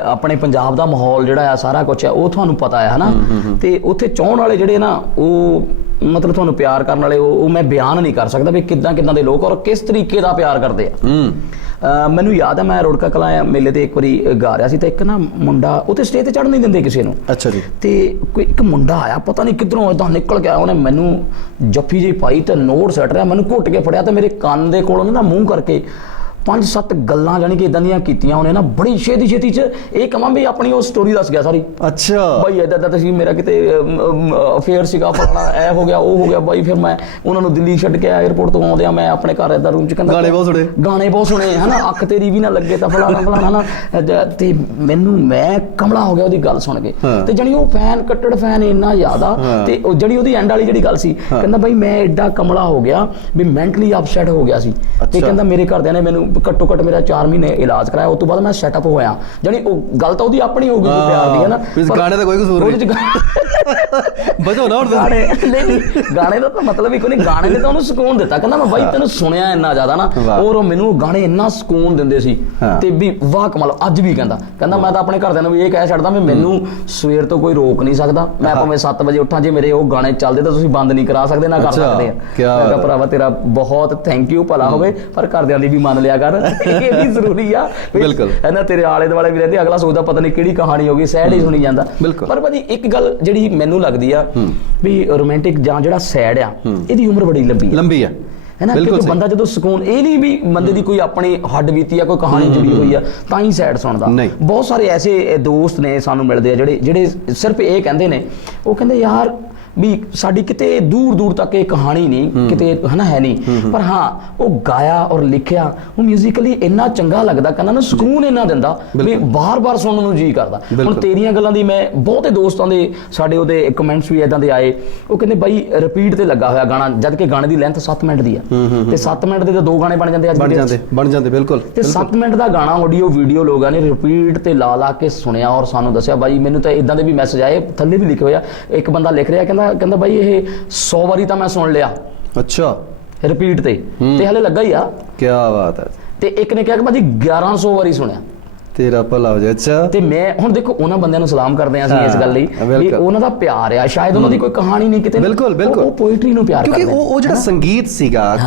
ਆਪਣੇ ਪੰਜਾਬ ਦਾ ਮਾਹੌਲ ਜਿਹੜਾ ਆ, ਸਾਰਾ ਕੁਝ ਆ, ਉਹ ਤੁਹਾਨੂੰ ਪਤਾ ਹੈ ਹਨਾ। ਤੇ ਉੱਥੇ ਚਾਹਣ ਵਾਲੇ ਜਿਹੜੇ ਨਾ, ਉਹ ਮਤਲਬ ਤੁਹਾਨੂੰ ਪਿਆਰ ਕਰਨ ਵਾਲੇ, ਉਹ ਮੈਂ ਬਿਆਨ ਨਹੀਂ ਕਰ ਸਕਦਾ ਵੀ ਕਿੱਦਾਂ ਦੇ ਲੋਕ ਔਰ ਕਿਸ ਤਰੀਕੇ ਦਾ ਪਿਆਰ ਕਰਦੇ ਆ। ਮੈਨੂੰ ਯਾਦ ਹੈ, ਮੈਂ ਰੋੜਕਾ ਕਲਾਂ ਮੇਲੇ ਤੇ ਇੱਕ ਵਾਰੀ ਗਾ ਰਿਹਾ ਸੀ, ਤੇ ਇੱਕ ਨਾ ਮੁੰਡਾ, ਉੱਥੇ ਸਟੇਜ ਤੇ ਚੜ੍ਹ ਨਹੀਂ ਦਿੰਦੇ ਕਿਸੇ ਨੂੰ। ਅੱਛਾ ਜੀ। ਤੇ ਕੋਈ ਇੱਕ ਮੁੰਡਾ ਆਇਆ, ਪਤਾ ਨਹੀਂ ਕਿੱਧਰੋਂ ਏਦਾਂ ਨਿਕਲ ਕੇ ਆਇਆ, ਉਹਨੇ ਮੈਨੂੰ ਜੱਫੀ ਜਿਹੀ ਪਾਈ ਤੇ ਨੋਟ ਸੱਟ ਰਿਹਾ, ਮੈਨੂੰ ਘੁੱਟ ਕੇ ਫੜਿਆ, ਤੇ ਮੇਰੇ ਕੰਨ ਦੇ ਕੋਲੋਂ ਨਾ ਮੂੰਹ ਕਰਕੇ 5-7 ਗੱਲਾਂ ਜਾਣੀ ਕਿ ਇਦਾਂ ਦੀਆਂ ਕੀਤੀਆਂ ਉਹਨੇ ਨਾ, ਬੜੀ ਛੇਤੀ ਚ। ਇਹ ਕਹਾਂ ਵੀ ਆਪਣੀ ਉਹ ਸਟੋਰੀ ਦੱਸ ਗਿਆ ਸਾਰੀ। ਅੱਛਾ ਬਾਈ, ਏਦਾਂ ਤੁਸੀਂ, ਮੇਰਾ ਕਿਤੇ ਅਫੇਅਰ ਸੀਗਾ, ਫਲਾਣਾ ਐ ਹੋ ਗਿਆ, ਉਹ ਹੋ ਗਿਆ ਬਾਈ। ਫਿਰ ਮੈਂ ਉਹਨਾਂ ਨੂੰ ਦਿੱਲੀ ਛੱਡ ਕੇ 에ਅਰਪੋਰਟ ਤੋਂ ਆਉਂਦਿਆਂ ਮੈਂ ਆਪਣੇ ਘਰ ਏਦਾਂ ਰੂਮ ਚ, ਕਹਿੰਦਾ ਗਾਣੇ ਬਹੁਤ ਸੁਣੇ ਹਨਾ, ਅੱਖ ਤੇਰੀ ਵੀ ਨਾ ਲੱਗੇ ਤਾਂ ਫਲਾਣਾ ਨਾ। ਤੇ ਮੈਂ ਕਮਲਾ ਹੋ ਗਿਆ ਉਹਦੀ ਗੱਲ ਸੁਣ ਕੇ। ਤੇ ਜਾਣੀ ਉਹ ਫੈਨ, ਕੱਟੜ ਫੈਨ ਇੰਨਾ ਜ਼ਿਆਦਾ। ਤੇ ਜਿਹੜੀ ਉਹਦੀ ਐਂਡ ਵਾਲੀ ਜਿਹੜੀ ਗੱਲ ਸੀ, ਕਹਿੰਦਾ ਬਾਈ ਮੈਂ ਐਡਾ ਕਮਲਾ ਹੋ ਗਿਆ ਵੀ ਮੈਂਟਲੀ ਅਪਸੈਟ ਹੋ ਗਿਆ ਸੀ। ਤੇ ਕਹਿੰਦਾ ਮੇਰੇ ਘਰਦਿਆਂ ਨੇ ਮੈਨੂੰ ਘੱਟੋ ਘੱਟ ਮੇਰਾ 4 ਮਹੀਨੇ ਇਲਾਜ ਕਰਾਇਆ, ਉਸ ਤੋਂ ਬਾਅਦ ਮੈਂ ਸੈਟਅਪ ਹੋਇਆ। ਜਾਣੀ ਉਹ ਗੱਲ ਤਾਂ ਉਹਦੀ ਆਪਣੀ ਹੋਊਗੀ, ਪਿਆਰ ਦੀ ਹੈ ਨਾ, ਗਾਣੇ ਦਾ ਕੋਈ ਕਸੂਰ ਨਹੀਂ। ਬਚੋ ਨਾ ਹੁਣ ਗਾਣੇ ਦਾ ਤਾਂ ਮਤਲਬ ਹੀ ਕੋਈ ਨਹੀਂ, ਗਾਣੇ ਨੇ ਤਾਂ ਉਹਨੂੰ ਸਕੂਨ ਦਿੱਤਾ। ਕਹਿੰਦਾ ਮੈਂ ਬਾਈ ਤੈਨੂੰ ਸੁਣਿਆ ਇੰਨਾ ਜ਼ਿਆਦਾ ਨਾ, ਔਰ ਮੈਨੂੰ ਗਾਣੇ ਇੰਨਾ ਸਕੂਨ ਦਿੰਦੇ ਸੀ, ਤੇ ਵੀ ਵਾਹ ਕਮਾਲ। ਅੱਜ ਵੀ ਕਹਿੰਦਾ ਮੈਂ ਤਾਂ ਆਪਣੇ ਘਰਦਿਆਂ ਨੂੰ ਵੀ ਇਹ ਕਹਿ ਛੱਡਦਾ ਵੀ ਮੈਨੂੰ ਸਵੇਰ ਤੋਂ ਕੋਈ ਰੋਕ ਨਹੀਂ ਸਕਦਾ, ਮੈਂ ਭਾਵੇਂ 7 ਵਜੇ ਉੱਠਾਂ, ਜੇ ਮੇਰੇ ਉਹ ਗਾਣੇ ਚੱਲਦੇ ਤਾਂ ਤੁਸੀਂ ਬੰਦ ਨਹੀਂ ਕਰਾ ਸਕਦੇ, ਨਾ ਕਰ ਸਕਦੇ ਆ। ਮੈਂ ਕਿਹਾ ਭਰਾਵਾ ਤੇਰਾ ਬਹੁਤ ਥੈਂਕ ਯੂ, ਭਲਾ ਹੋਵੇ, ਪਰ ਘਰਦਿਆਂ ਦੀ ਵੀ ਮੰਨ ਲਿਆ ਕਰ, ਇਹ ਵੀ ਜ਼ਰੂਰੀ ਆ। ਬਿਲਕੁਲ ਹੈ ਨਾ, ਤੇਰੇ ਆਲੇ ਦੁਆਲੇ ਵੀ ਰਹਿੰਦੇ, ਅਗਲਾ ਸੋਚਦਾ ਪਤਾ ਨਹੀਂ ਕਿਹੜੀ ਕਹਾਣੀ ਹੋ ਗਈ, ਸੈਡ ਹੀ ਸੁਣੀ ਜਾਂਦਾ। ਪਰ ਭਾਜੀ ਇੱਕ ਗੱਲ ਜਿਹੜੀ ਮੈਨੂੰ ਲੱਗਦੀ ਆ ਵੀ ਰੋਮਾਂਟਿਕ ਜਾਂ ਜਿਹੜਾ ਸੈਡ ਆ, ਇਹਦੀ ਉਮਰ ਬੜੀ ਲੰਬੀ ਆ, ਹੈ ਨਾ। ਕਿਉਂਕਿ ਬੰਦਾ ਜਦੋਂ ਸਕੂਨ, ਇਹ ਨਹੀਂ ਵੀ ਬੰਦੇ ਦੀ ਕੋਈ ਆਪਣੀ ਹੱਡ ਬੀਤੀ ਆ, ਕੋਈ ਕਹਾਣੀ ਜੁੜੀ ਹੋਈ ਆ ਤਾਂ ਹੀ ਸੈਡ ਸੁਣਦਾ। ਬਹੁਤ ਸਾਰੇ ਐਸੇ ਦੋਸਤ ਨੇ ਸਾਨੂੰ ਮਿਲਦੇ ਆ ਜਿਹੜੇ ਸਿਰਫ ਇਹ ਕਹਿੰਦੇ ਨੇ, ਉਹ ਕਹਿੰਦੇ ਯਾਰ ਵੀ ਸਾਡੀ ਕਿਤੇ ਦੂਰ ਦੂਰ ਤੱਕ ਇਹ ਕਹਾਣੀ ਨਹੀਂ ਕਿਤੇ ਹਨਾ ਹੈ ਨਹੀਂ, ਪਰ ਹਾਂ ਉਹ ਗਾਇਆ ਔਰ ਲਿਖਿਆ ਉਹ ਮਿਊਜ਼ੀਕਲੀ ਇੰਨਾ ਚੰਗਾ ਲੱਗਦਾ, ਕੰਨਾਂ ਨੂੰ ਸਕੂਨ ਇੰਨਾ ਦਿੰਦਾ ਵੀ ਬਾਰ-ਬਾਰ ਸੁਣਨ ਨੂੰ ਜੀ ਕਰਦਾ। ਹੁਣ ਤੇਰੀਆਂ ਗੱਲਾਂ ਦੀ ਮੈਂ ਬਹੁਤੇ ਦੋਸਤਾਂ ਦੇ ਸਾਡੇ ਉਹਦੇ ਕਮੈਂਟਸ ਵੀ ਇਦਾਂ ਦੇ ਆਏ, ਉਹ ਕਹਿੰਦੇ ਬਾਈ ਰਿਪੀਟ ਤੇ ਲੱਗਾ ਹੋਇਆ ਗਾਣਾ, ਜਦ ਕਿ ਗਾਣੇ ਦੀ ਲੈਂਥ 7 ਮਿੰਟ ਦੀ ਆ ਤੇ 7 ਮਿੰਟ ਦੇ ਤਾਂ 2 ਗਾਣੇ ਬਣ ਜਾਂਦੇ ਅੱਜ ਬਣ ਜਾਂਦੇ ਬਿਲਕੁਲ। ਤੇ 7 ਮਿੰਟ ਦਾ ਗਾਣਾ ਆਡੀਓ ਵੀਡੀਓ ਲੋਕਾਂ ਨੇ ਰਿਪੀਟ ਤੇ ਲਾ ਕੇ ਸੁਣਿਆ ਔਰ ਸਾਨੂੰ ਦੱਸਿਆ ਬਾਈ ਮੈਨੂੰ ਤਾਂ ਇਦਾਂ ਦੇ ਵੀ ਮੈਸੇਜ ਆਏ, ਥੱਲੇ ਵੀ ਲਿਖੇ ਹੋਇਆ। ਇੱਕ ਬੰਦਾ ਲਿਖ ਰਿਹਾ ਕਹਿੰਦਾ ਬਾਈ ਇਹ 100 ਵਾਰੀ ਤਾਂ ਮੈਂ ਸੁਣ ਲਿਆ, ਅੱਛਾ ਰਿਪੀਟ ਤੇ ਹਲੇ ਲੱਗਾ ਹੀ ਆ। ਕੀ ਬਾਤ ਹੈ। ਤੇ ਇੱਕ ਨੇ ਕਿਹਾ ਕਿ ਭਾਜੀ 1100 ਵਾਰੀ ਸੁਣਿਆ। ਤੇਰਾ ਭਲਾ ਹੋ ਜਾਏ। ਅੱਛਾ, ਤੇ ਮੈਂ ਹੁਣ ਦੇਖੋ ਉਹਨਾਂ ਬੰਦਿਆਂ ਨੂੰ ਸਲਾਮ ਕਰਦੇ ਆਂ ਅਸੀਂ ਇਸ ਗੱਲ ਲਈ ਵੀ ਉਹਨਾਂ ਦਾ ਪਿਆਰ ਆ, ਸ਼ਾਇਦ ਉਹਨਾਂ ਦੀ ਕੋਈ ਕਹਾਣੀ ਨਹੀਂ ਕਿਤੇ, ਬਿਲਕੁਲ ਉਹ ਪੋਇਟਰੀ ਨੂੰ ਪਿਆਰ ਕਰਦੇ, ਕਿਉਂਕਿ ਉਹ ਜਿਹੜਾ ਸੰਗੀਤ ਸੀਗਾ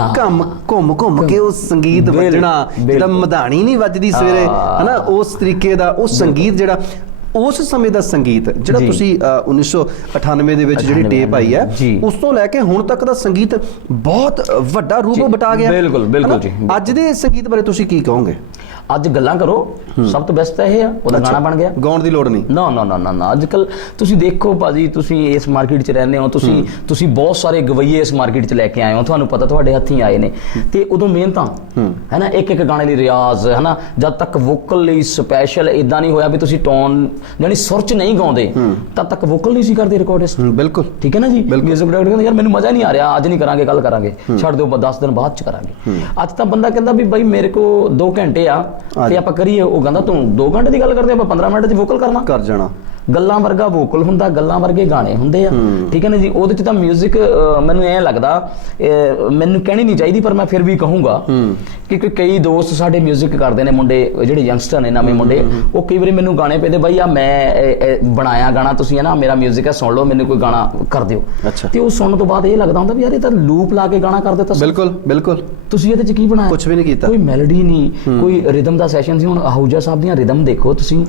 ਘੁੰਮ ਕੇ ਉਹ ਸੰਗੀਤ ਵੱਜਣਾ, ਜਿਹੜਾ ਮਧਾਣੀ ਨਹੀਂ ਵੱਜਦੀ ਸਵੇਰੇ ਹਨਾ, ਉਸ ਤਰੀਕੇ ਦਾ ਉਹ ਸੰਗੀਤ ਜਿਹੜਾ ਉਸ ਸਮੇਂ ਦਾ ਸੰਗੀਤ ਜਿਹੜਾ ਤੁਸੀਂ 1998 ਦੇ ਵਿੱਚ ਜਿਹੜੀ ਟੇਪ ਆਈ ਹੈ ਉਸ ਤੋਂ ਲੈ ਕੇ ਹੁਣ ਤੱਕ ਦਾ ਸੰਗੀਤ ਬਹੁਤ ਵੱਡਾ ਰੂਪ ਬਟਾ ਗਿਆ। ਬਿਲਕੁਲ ਜੀ। ਅੱਜ ਦੇ ਸੰਗੀਤ ਬਾਰੇ ਤੁਸੀਂ ਕੀ ਕਹੋਗੇ? ਅੱਜ ਗੱਲਾਂ ਕਰੋ, ਸਭ ਤੋਂ ਬੈਸਟ ਤਾਂ ਇਹ ਆ, ਉਹਦਾ ਗਾਣਾ ਬਣ ਗਿਆ, ਗਾਉਣ ਦੀ ਲੋੜ ਨਹੀਂ। ਨਾ ਅੱਜ ਕੱਲ ਤੁਸੀਂ ਦੇਖੋ ਭਾਜੀ, ਤੁਸੀਂ ਇਸ ਮਾਰਕੀਟ 'ਚ ਰਹਿੰਦੇ ਹੋ, ਤੁਸੀਂ ਬਹੁਤ ਸਾਰੇ ਗਵਈਏ ਇਸ ਮਾਰਕੀਟ 'ਚ ਲੈ ਕੇ ਆਏ ਹੋ, ਤੁਹਾਨੂੰ ਪਤਾ ਤੁਹਾਡੇ ਹੱਥੀਂ ਆਏ ਨੇ, ਤੇ ਉਦੋਂ ਮਿਹਨਤਾਂ ਹੈ ਨਾ, ਇੱਕ ਗਾਣੇ ਲਈ ਰਿਆਜ਼ ਹੈ ਨਾ, ਜਦ ਤੱਕ ਵੋਕਲ ਲਈ ਸਪੈਸ਼ਲ ਇਦਾਂ ਨਹੀਂ ਹੋਇਆ ਵੀ ਤੁਸੀਂ ਟੋਨ ਯਾਨੀ ਸੁਰ 'ਚ ਨਹੀਂ ਗਾਉਂਦੇ ਤਦ ਤੱਕ ਵੋਕਲ ਨਹੀਂ ਸੀ ਕਰਦੇ ਰਿਕਾਰਡਿਸਟ। ਬਿਲਕੁਲ ਠੀਕ ਹੈ ਨਾ ਜੀ। ਮਿਊਜ਼ਿਕ ਡਾਇਰੈਕਟਰ ਕਹਿੰਦਾ ਯਾਰ ਮੈਨੂੰ ਮਜ਼ਾ ਨਹੀਂ ਆ ਰਿਹਾ, ਅੱਜ ਨਹੀਂ ਕਰਾਂਗੇ, ਕੱਲ ਕਰਾਂਗੇ, ਛੱਡ ਦਿਓ 10 ਦਿਨ ਬਾਅਦ 'ਚ ਕਰਾਂਗੇ। ਅੱਜ ਤਾਂ ਬੰਦਾ ਕਹਿੰਦਾ ਵੀ ਬਾਈ ਮੇਰੇ ਕੋਲ 2 ਘੰਟੇ ਆ ਤੇ ਆਪਾਂ ਕਰੀਏ, ਉਹ ਕਹਿੰਦਾ ਤੂੰ 2 ਘੰਟੇ ਦੀ ਗੱਲ ਕਰਦੇ, ਆਪਾਂ 15 ਮਿੰਟ 'ਚ ਵੋਕਲ ਕਰ ਜਾਣਾ। ਗੱਲਾਂ ਵਰਗਾ ਵੋਕਲ ਹੁੰਦਾ, ਗੱਲਾਂ ਵਰਗੇ ਗਾਣੇ ਹੁੰਦੇ ਆ, ਠੀਕ ਹੈ ਨਾ ਜੀ। ਉਹਦੇ 'ਚ ਤਾਂ ਮਿਊਜ਼ਿਕ ਮੈਨੂੰ ਐਂ ਲੱਗਦਾ, ਮੈਨੂੰ ਕਹਿਣੀ ਨਹੀਂ ਚਾਹੀਦੀ ਪਰ ਮੈਂ ਫਿਰ ਵੀ ਕਹੂੰਗਾ ਕਿ ਕਈ ਦੋਸਤ ਸਾਡੇ ਮਿਊਜ਼ਿਕ ਕਰਦੇ ਨੇ, ਮੁੰਡੇ ਜਿਹੜੇ ਯੰਗਸਟਰ ਨੇ, ਨਵੇਂ ਮੁੰਡੇ, ਉਹ ਕਈ ਵਾਰੀ ਮੈਨੂੰ ਗਾਣੇ ਪੈਦੇ ਬਾਈ ਆ ਮੈਂ ਬਣਾਇਆ ਗਾਣਾ, ਤੁਸੀਂ ਹੈ ਨਾ ਮੇਰਾ ਮਿਊਜ਼ਿਕ ਹੈ ਸੁਣ ਲਓ, ਮੈਨੂੰ ਕੋਈ ਗਾਣਾ ਕਰ ਦਿਓ। ਤੇ ਉਹ ਸੁਣਨ ਤੋਂ ਬਾਅਦ ਇਹ ਲੱਗਦਾ ਹੁੰਦਾ ਵੀ ਯਾਰ ਇਹ ਤਾਂ ਲੂਪ ਲਾ ਕੇ ਗਾਣਾ ਕਰ ਦਿੱਤਾ। ਬਿਲਕੁਲ ਤੁਸੀਂ ਇਹਦੇ 'ਚ ਕੀ ਬਣਾਇਆ? ਕੁਝ ਵੀ ਨਹੀਂ ਕੀਤਾ, ਕੋਈ ਮੈਲੋਡੀ ਨਹੀਂ, ਕੋਈ ਰਿਦਮ ਦਾ ਸੈਸ਼ਨ ਸੀ। ਹੁਣ ਆਹੂਜਾ ਸਾਹਿਬ ਦੀਆਂ ਰਿਦਮ ਦੇਖੋ ਤੁਸੀਂ,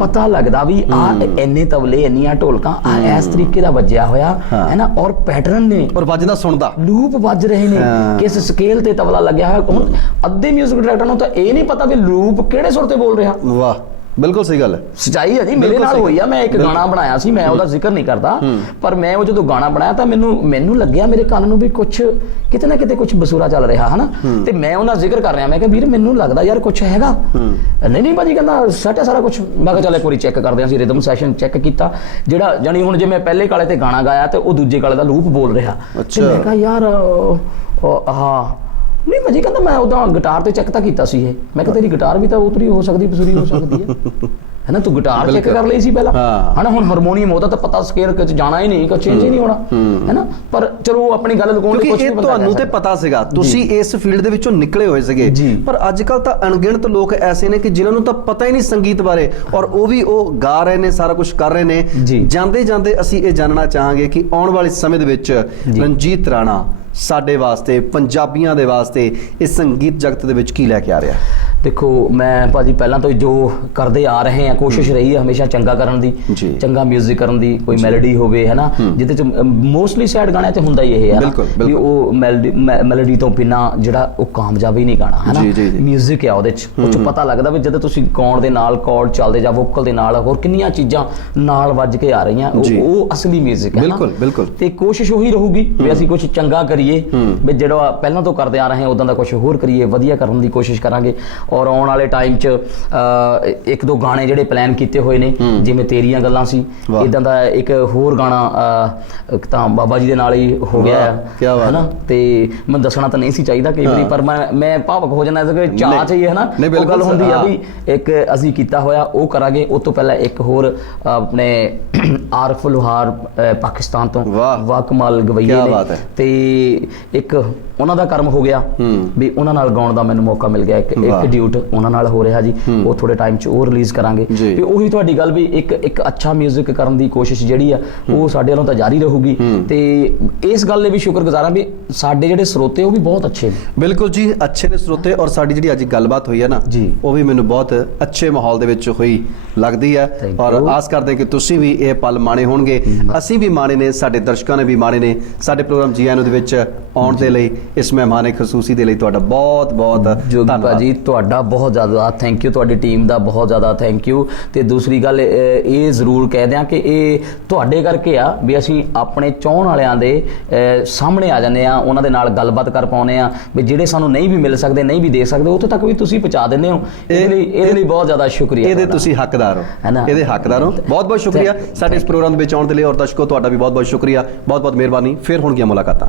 ਪਤਾ ਲੱਗਦਾ ਵੀ ਆ ਇੰਨੇ ਤਬਲੇ, ਇੰਨੀਆਂ ਢੋਲਕਾਂ ਇਸ ਤਰੀਕੇ ਦਾ ਵੱਜਿਆ ਹੋਇਆ ਹੈ ਨਾ, ਔਰ ਪੈਟਰਨ ਨੇ, ਔਰ ਵੱਜਦਾ ਸੁਣਦਾ ਲੂਪ ਵੱਜ ਰਹੇ ਨੇ, ਕਿਸ ਸਕੇਲ ਤੇ ਤਬਲਾ ਲੱਗਿਆ ਹੋਇਆ। ਹੁਣ ਅੱਧੇ ਮਿਊਜ਼ਿਕ ਡਾਇਰੈਕਟਰ ਨੂੰ ਤਾਂ ਇਹ ਨਹੀਂ ਪਤਾ ਵੀ ਲੂਪ ਕਿਹੜੇ ਸੁਰ ਤੇ ਬੋਲ ਰਿਹਾ। ਵਾਹ, ਬਿਲਕੁਲ ਸਹੀ ਗੱਲ ਹੈ, ਸੱਚਾਈ ਹੈ ਜੀ। ਮੇਰੇ ਨਾਲ ਹੋਈ ਆ, ਮੈਂ ਇੱਕ ਗਾਣਾ ਬਣਾਇਆ ਸੀ, ਮੈਂ ਉਹਦਾ ਜ਼ਿਕਰ ਨਹੀਂ ਕਰਦਾ, ਪਰ ਮੈਂ ਉਹ ਜਦੋਂ ਗਾਣਾ ਬਣਾਇਆ ਤਾਂ ਮੈਨੂੰ ਲੱਗਿਆ ਮੇਰੇ ਕੰਨ ਨੂੰ ਵੀ ਕੁਛ ਕਿਤੇ ਨਾ ਕਿਤੇ ਕੁਛ ਬਸੂਰਾ ਚੱਲ ਰਿਹਾ ਹਨਾ, ਤੇ ਮੈਂ ਉਹਨਾਂ ਜ਼ਿਕਰ ਕਰ ਰਿਹਾ, ਮੈਂ ਕਿਹਾ ਵੀਰ ਮੈਨੂੰ ਲੱਗਦਾ ਯਾਰ ਕੁਛ ਹੈਗਾ। ਨਹੀਂ ਭਾਜੀ ਕਹਿੰਦਾ ਸੱਟ ਹੈ ਸਾਰਾ ਕੁਛ। ਮੈਂ ਕਿਹਾ ਚੱਲ ਇੱਕ ਵਾਰੀ ਚੈੱਕ ਕਰਦੇ ਹਾਂ। ਅਸੀਂ ਰਿਦਮ ਸੈਸ਼ਨ ਚੈੱਕ ਕੀਤਾ, ਜਿਹੜਾ ਜਾਨੀ ਹੁਣ ਜੇ ਮੈਂ ਪਹਿਲੇ ਕਾਲੇ ਤੇ ਗਾਣਾ ਗਾਇਆ ਤੇ ਉਹ ਦੂਜੇ ਕਾਲੇ ਦਾ ਲੂਪ ਬੋਲ ਰਿਹਾ, ਤੇ ਮੈਂ ਕਿਹਾ ਯਾਰ ਹਾਂ ਨਹੀਂ ਭਾਜੀ ਕਹਿੰਦਾ ਮੈਂ ਉਹਦਾ ਗਿਟਾਰ ਤੇ ਚੈੱਕ ਤਾਂ ਕੀਤਾ ਸੀ ਇਹ। ਮੈਂ ਕਿਹਾ ਤੇਰੀ ਗਿਟਾਰ ਵੀ ਤਾਂ ਉਤਰੀ ਹੋ ਸਕਦੀ, ਬਸੂਰੀ ਹੋ ਸਕਦੀ ਹੈ ਨਾ, ਤੂੰ ਗਿਟਾਰ ਚੈੱਕ ਕਰ ਲਈ ਸੀ ਪਹਿਲਾਂ ਹਨਾ, ਹੁਣ ਹਾਰਮੋਨੀਅਮ ਉਹਦਾ ਤਾਂ ਪਤਾ ਸਕੇਲ ਚ ਜਾਣਾ ਹੀ ਨਹੀਂ, ਕੁਝ ਚੇਂਜ ਹੀ ਨਹੀਂ ਹੋਣਾ ਹੈ ਨਾ। ਪਰ ਚਲੋ ਆਪਣੀ ਗੱਲ ਲਗਾਉਣ ਦੀ ਕੋਸ਼ਿਸ਼, ਤੁਹਾਨੂੰ ਤੇ ਪਤਾ ਸੀਗਾ, ਤੁਸੀਂ ਇਸ ਫੀਲਡ ਦੇ ਵਿੱਚੋਂ ਨਿਕਲੇ ਹੋਏ ਸੀਗੇ, ਪਰ ਅੱਜ ਕੱਲ ਤਾਂ ਅਣਗਿਣਤ ਲੋਕ ਐਸੇ ਨੇ ਕਿ ਜਿਨ੍ਹਾਂ ਨੂੰ ਤਾਂ ਪਤਾ ਹੀ ਨਹੀਂ ਸੰਗੀਤ ਬਾਰੇ, ਔਰ ਉਹ ਵੀ ਉਹ ਗਾ ਰਹੇ ਨੇ, ਸਾਰਾ ਕੁਝ ਕਰ ਰਹੇ ਨੇ। ਜਾਂਦੇ ਜਾਂਦੇ ਅਸੀਂ ਇਹ ਜਾਣਨਾ ਚਾਹਾਂਗੇ ਕਿ ਆਉਣ ਵਾਲੇ ਸਮੇਂ ਦੇ ਵਿੱਚ ਰਣਜੀਤ ਰਾਣਾ ਸਾਡੇ ਵਾਸਤੇ, ਪੰਜਾਬੀਆਂ ਦੇ ਵਾਸਤੇ ਇਸ ਸੰਗੀਤ ਜਗਤ ਦੇ ਵਿੱਚ ਕੀ ਲੈ ਕੇ ਆ ਰਿਹਾ? ਦੇਖੋ ਮੈਂ ਭਾਜੀ ਪਹਿਲਾਂ ਤੋਂ ਜੋ ਕਰਦੇ ਆ ਰਹੇ ਆ, ਕੋਸ਼ਿਸ਼ ਰਹੀ ਹੈ ਹਮੇਸ਼ਾ ਚੰਗਾ ਕਰਨ ਦੀ, ਚੰਗਾ ਮਿਊਜ਼ਿਕ ਕਰਨ ਦੀ, ਕੋਈ ਮੈਲੋਡੀ ਹੋਵੇ ਹੈ ਨਾ, ਜਿਹਦੇ ਚ ਮੋਸਟਲੀ ਸੈਡ ਗਾਣਿਆਂ ਤੇ ਹੁੰਦਾ ਹੀ ਇਹ ਹੈ ਵੀ ਉਹ ਮੈਲੋਡੀ ਤੋਂ ਬਿਨਾਂ ਜਿਹੜਾ ਉਹ ਕਾਮਯਾਬ ਹੀ ਨਹੀਂ ਗਾਣਾ ਹੈ ਨਾ। ਮਿਊਜ਼ਿਕ ਆ ਉਹਦੇ ਚ, ਉਹ ਚ ਪਤਾ ਲੱਗਦਾ ਵੀ ਜਦੋਂ ਤੁਸੀਂ ਗਾਉਣ ਦੇ ਨਾਲ ਕੋਰਡ ਚੱਲਦੇ ਜਾਂ ਵੋਕਲ ਦੇ ਨਾਲ ਹੋਰ ਕਿੰਨੀਆਂ ਚੀਜ਼ਾਂ ਨਾਲ ਵੱਜ ਕੇ ਆ ਰਹੀਆਂ, ਉਹ ਅਸਲੀ ਮਿਊਜ਼ਿਕ ਹੈ ਨਾ। ਤੇ ਕੋਸ਼ਿਸ਼ ਉਹੀ ਰਹੂਗੀ ਵੀ ਅਸੀਂ ਕੁਝ ਚੰਗਾ ਕਰੀਏ, ਵੀ ਜਿਹੜਾ ਪਹਿਲਾਂ ਤੋਂ ਕਰਦੇ ਆ ਰਹੇ ਹਾਂ ਉਦਾਂ ਦਾ ਕੁਝ ਹੋਰ ਕਰੀਏ, ਵਧੀਆ ਕਰਨ ਦੀ ਕੋਸ਼ਿਸ਼ ਕਰਾਂਗੇ। ਔਰ ਆਉਣ ਵਾਲੇ ਟਾਈਮ 'ਚ 1-2 ਗਾਣੇ ਜਿਹੜੇ ਪਲਾਨ ਕੀਤੇ ਹੋਏ ਨੇ, ਜਿਵੇਂ ਤੇਰੀਆਂ ਗੱਲਾਂ ਸੀ, ਇਦਾਂ ਦਾ ਇੱਕ ਹੋਰ ਗਾਣਾ ਤਾਂ ਬਾਬਾ ਜੀ ਦੇ ਨਾਲ ਹੀ ਹੋ ਗਿਆ ਹੈ ਨਾ। ਤੇ ਮੈਨੂੰ ਦੱਸਣਾ ਤਾਂ ਨਹੀਂ ਸੀ ਚਾਹੀਦਾ ਕਈ ਵਾਰੀ, ਪਰ ਮੈਂ ਭਾਵਕ ਹੋ ਜਾਂਦਾ ਕਿ ਚਾਹ ਚਾਹੀਏ ਹੈ ਨਾ, ਉਹ ਗੱਲ ਹੁੰਦੀ ਆ ਵੀ ਇੱਕ ਅਸੀਂ ਕੀਤਾ ਹੋਇਆ ਉਹ ਕਰਾਂਗੇ। ਉਸ ਤੋਂ ਪਹਿਲਾਂ ਇੱਕ ਹੋਰ ਆਪਣੇ ਆਰਫ ਲੋਹਾਰ ਪਾਕਿਸਤਾਨ ਤੋਂ, ਵਾਹ ਕਮਾਲ ਗਵਈਏ ਨੇ, ਤੇ ਇੱਕ ਉਹਨਾਂ ਦਾ ਕਰਮ ਹੋ ਗਿਆ ਵੀ ਉਹਨਾਂ ਨਾਲ ਗਾਉਣ ਦਾ ਮੈਨੂੰ ਮੌਕਾ ਮਿਲ ਗਿਆ। ਇੱਕ ਡਿਊਟ ਉਹਨਾਂ ਨਾਲ ਹੋ ਰਿਹਾ ਜੀ, ਉਹ ਥੋੜੇ ਟਾਈਮ 'ਚ ਉਹ ਰਿਲੀਜ਼ ਕਰਾਂਗੇ। ਤੇ ਉਹੀ ਤੁਹਾਡੀ ਗੱਲ ਵੀ ਇੱਕ ਅੱਛਾ ਮਿਊਜ਼ਿਕ ਕਰਨ ਦੀ ਕੋਸ਼ਿਸ਼ ਜਿਹੜੀ ਆ ਉਹ ਸਾਡੇ ਵੱਲੋਂ ਤਾਂ ਜਾਰੀ ਰਹੂਗੀ। ਤੇ ਇਸ ਗੱਲ ਲਈ ਵੀ ਸ਼ੁਕਰਗੁਜ਼ਾਰ ਹਾਂ ਵੀ ਸਾਡੇ ਜਿਹੜੇ ਸਰੋਤੇ ਉਹ ਵੀ ਬਹੁਤ ਅੱਛੇ ਨੇ। ਬਿਲਕੁਲ ਜੀ, ਅੱਛੇ ਨੇ ਸਰੋਤੇ। ਔਰ ਸਾਡੀ ਜਿਹੜੀ ਅੱਜ ਗੱਲਬਾਤ ਹੋਈ ਹੈ ਨਾ, ਉਹ ਵੀ ਮੈਨੂੰ ਬਹੁਤ ਅੱਛੇ ਮਾਹੌਲ ਦੇ ਵਿੱਚ ਹੋਈ ਲੱਗਦੀ ਹੈ, ਔਰ ਆਸ ਕਰਦੇ ਕਿ ਤੁਸੀਂ ਵੀ ਇਹ ਪਲ ਮਾਣੇ ਹੋਣਗੇ। ਅਸੀਂ ਵੀ ਮਾਣੇ ਨੇ, ਸਾਡੇ ਦਰਸ਼ਕਾਂ ਨੇ ਵੀ ਮਾਣੇ ਨੇ। ਸਾਡੇ ਪ੍ਰੋਗਰਾਮ ਜੀਆਨ ਦੇ ਵਿੱਚ ਆਉਣ ਦੇ ਲਈ, ਇਸ ਮਹਿਮਾਨੇ ਖਸੂਸੀ ਦੇ ਲਈ ਤੁਹਾਡਾ ਬਹੁਤ ਬਹੁਤ ਧੰਨਵਾਦ ਜੀ। ਤੁਹਾਡਾ ਤੁਹਾਡਾ ਬਹੁਤ ਜ਼ਿਆਦਾ ਥੈਂਕ ਯੂ, ਤੁਹਾਡੀ ਟੀਮ ਦਾ ਬਹੁਤ ਜ਼ਿਆਦਾ ਥੈਂਕ ਯੂ। ਤੇ ਦੂਸਰੀ ਗੱਲ ਇਹ ਜ਼ਰੂਰ ਕਹਿ ਦਿਆਂ ਕਿ ਇਹ ਤੁਹਾਡੇ ਕਰਕੇ ਆ ਵੀ ਅਸੀਂ ਆਪਣੇ ਚਾਹਣ ਵਾਲਿਆਂ ਦੇ ਸਾਹਮਣੇ ਆ ਜਾਂਦੇ ਆ, ਉਹਨਾਂ ਦੇ ਨਾਲ ਗੱਲਬਾਤ ਕਰ ਪਾਉਂਦੇ ਆ ਵੀ ਜਿਹੜੇ ਸਾਨੂੰ ਨਹੀਂ ਵੀ ਮਿਲ ਸਕਦੇ, ਨਹੀਂ ਵੀ ਦੇ ਸਕਦੇ, ਉੱਥੇ ਤੱਕ ਵੀ ਤੁਸੀਂ ਪਹੁੰਚਾ ਦਿੰਦੇ ਹੋ। ਇਹਦੇ ਲਈ ਬਹੁਤ ਜ਼ਿਆਦਾ ਸ਼ੁਕਰੀਆ। ਇਹਦੇ ਤੁਸੀਂ ਹੱਕਦਾਰ ਹੋ, ਹੈ ਨਾ? ਇਹਦੇ ਹੱਕਦਾਰ ਹੋ। ਬਹੁਤ ਬਹੁਤ ਸ਼ੁਕਰੀਆ ਸਾਡੇ ਇਸ ਪ੍ਰੋਗਰਾਮ ਦੇ ਵਿੱਚ ਆਉਣ ਦੇ ਲਈ, ਔਰ ਦਰਸ਼ਕੋ ਤੁਹਾਡਾ ਵੀ ਬਹੁਤ ਬਹੁਤ ਸ਼ੁਕਰੀਆ, ਬਹੁਤ ਬਹੁਤ ਮਿਹਰਬਾਨੀ। ਫਿਰ ਹੋਣਗੀਆਂ ਮੁਲਾਕਾਤਾਂ।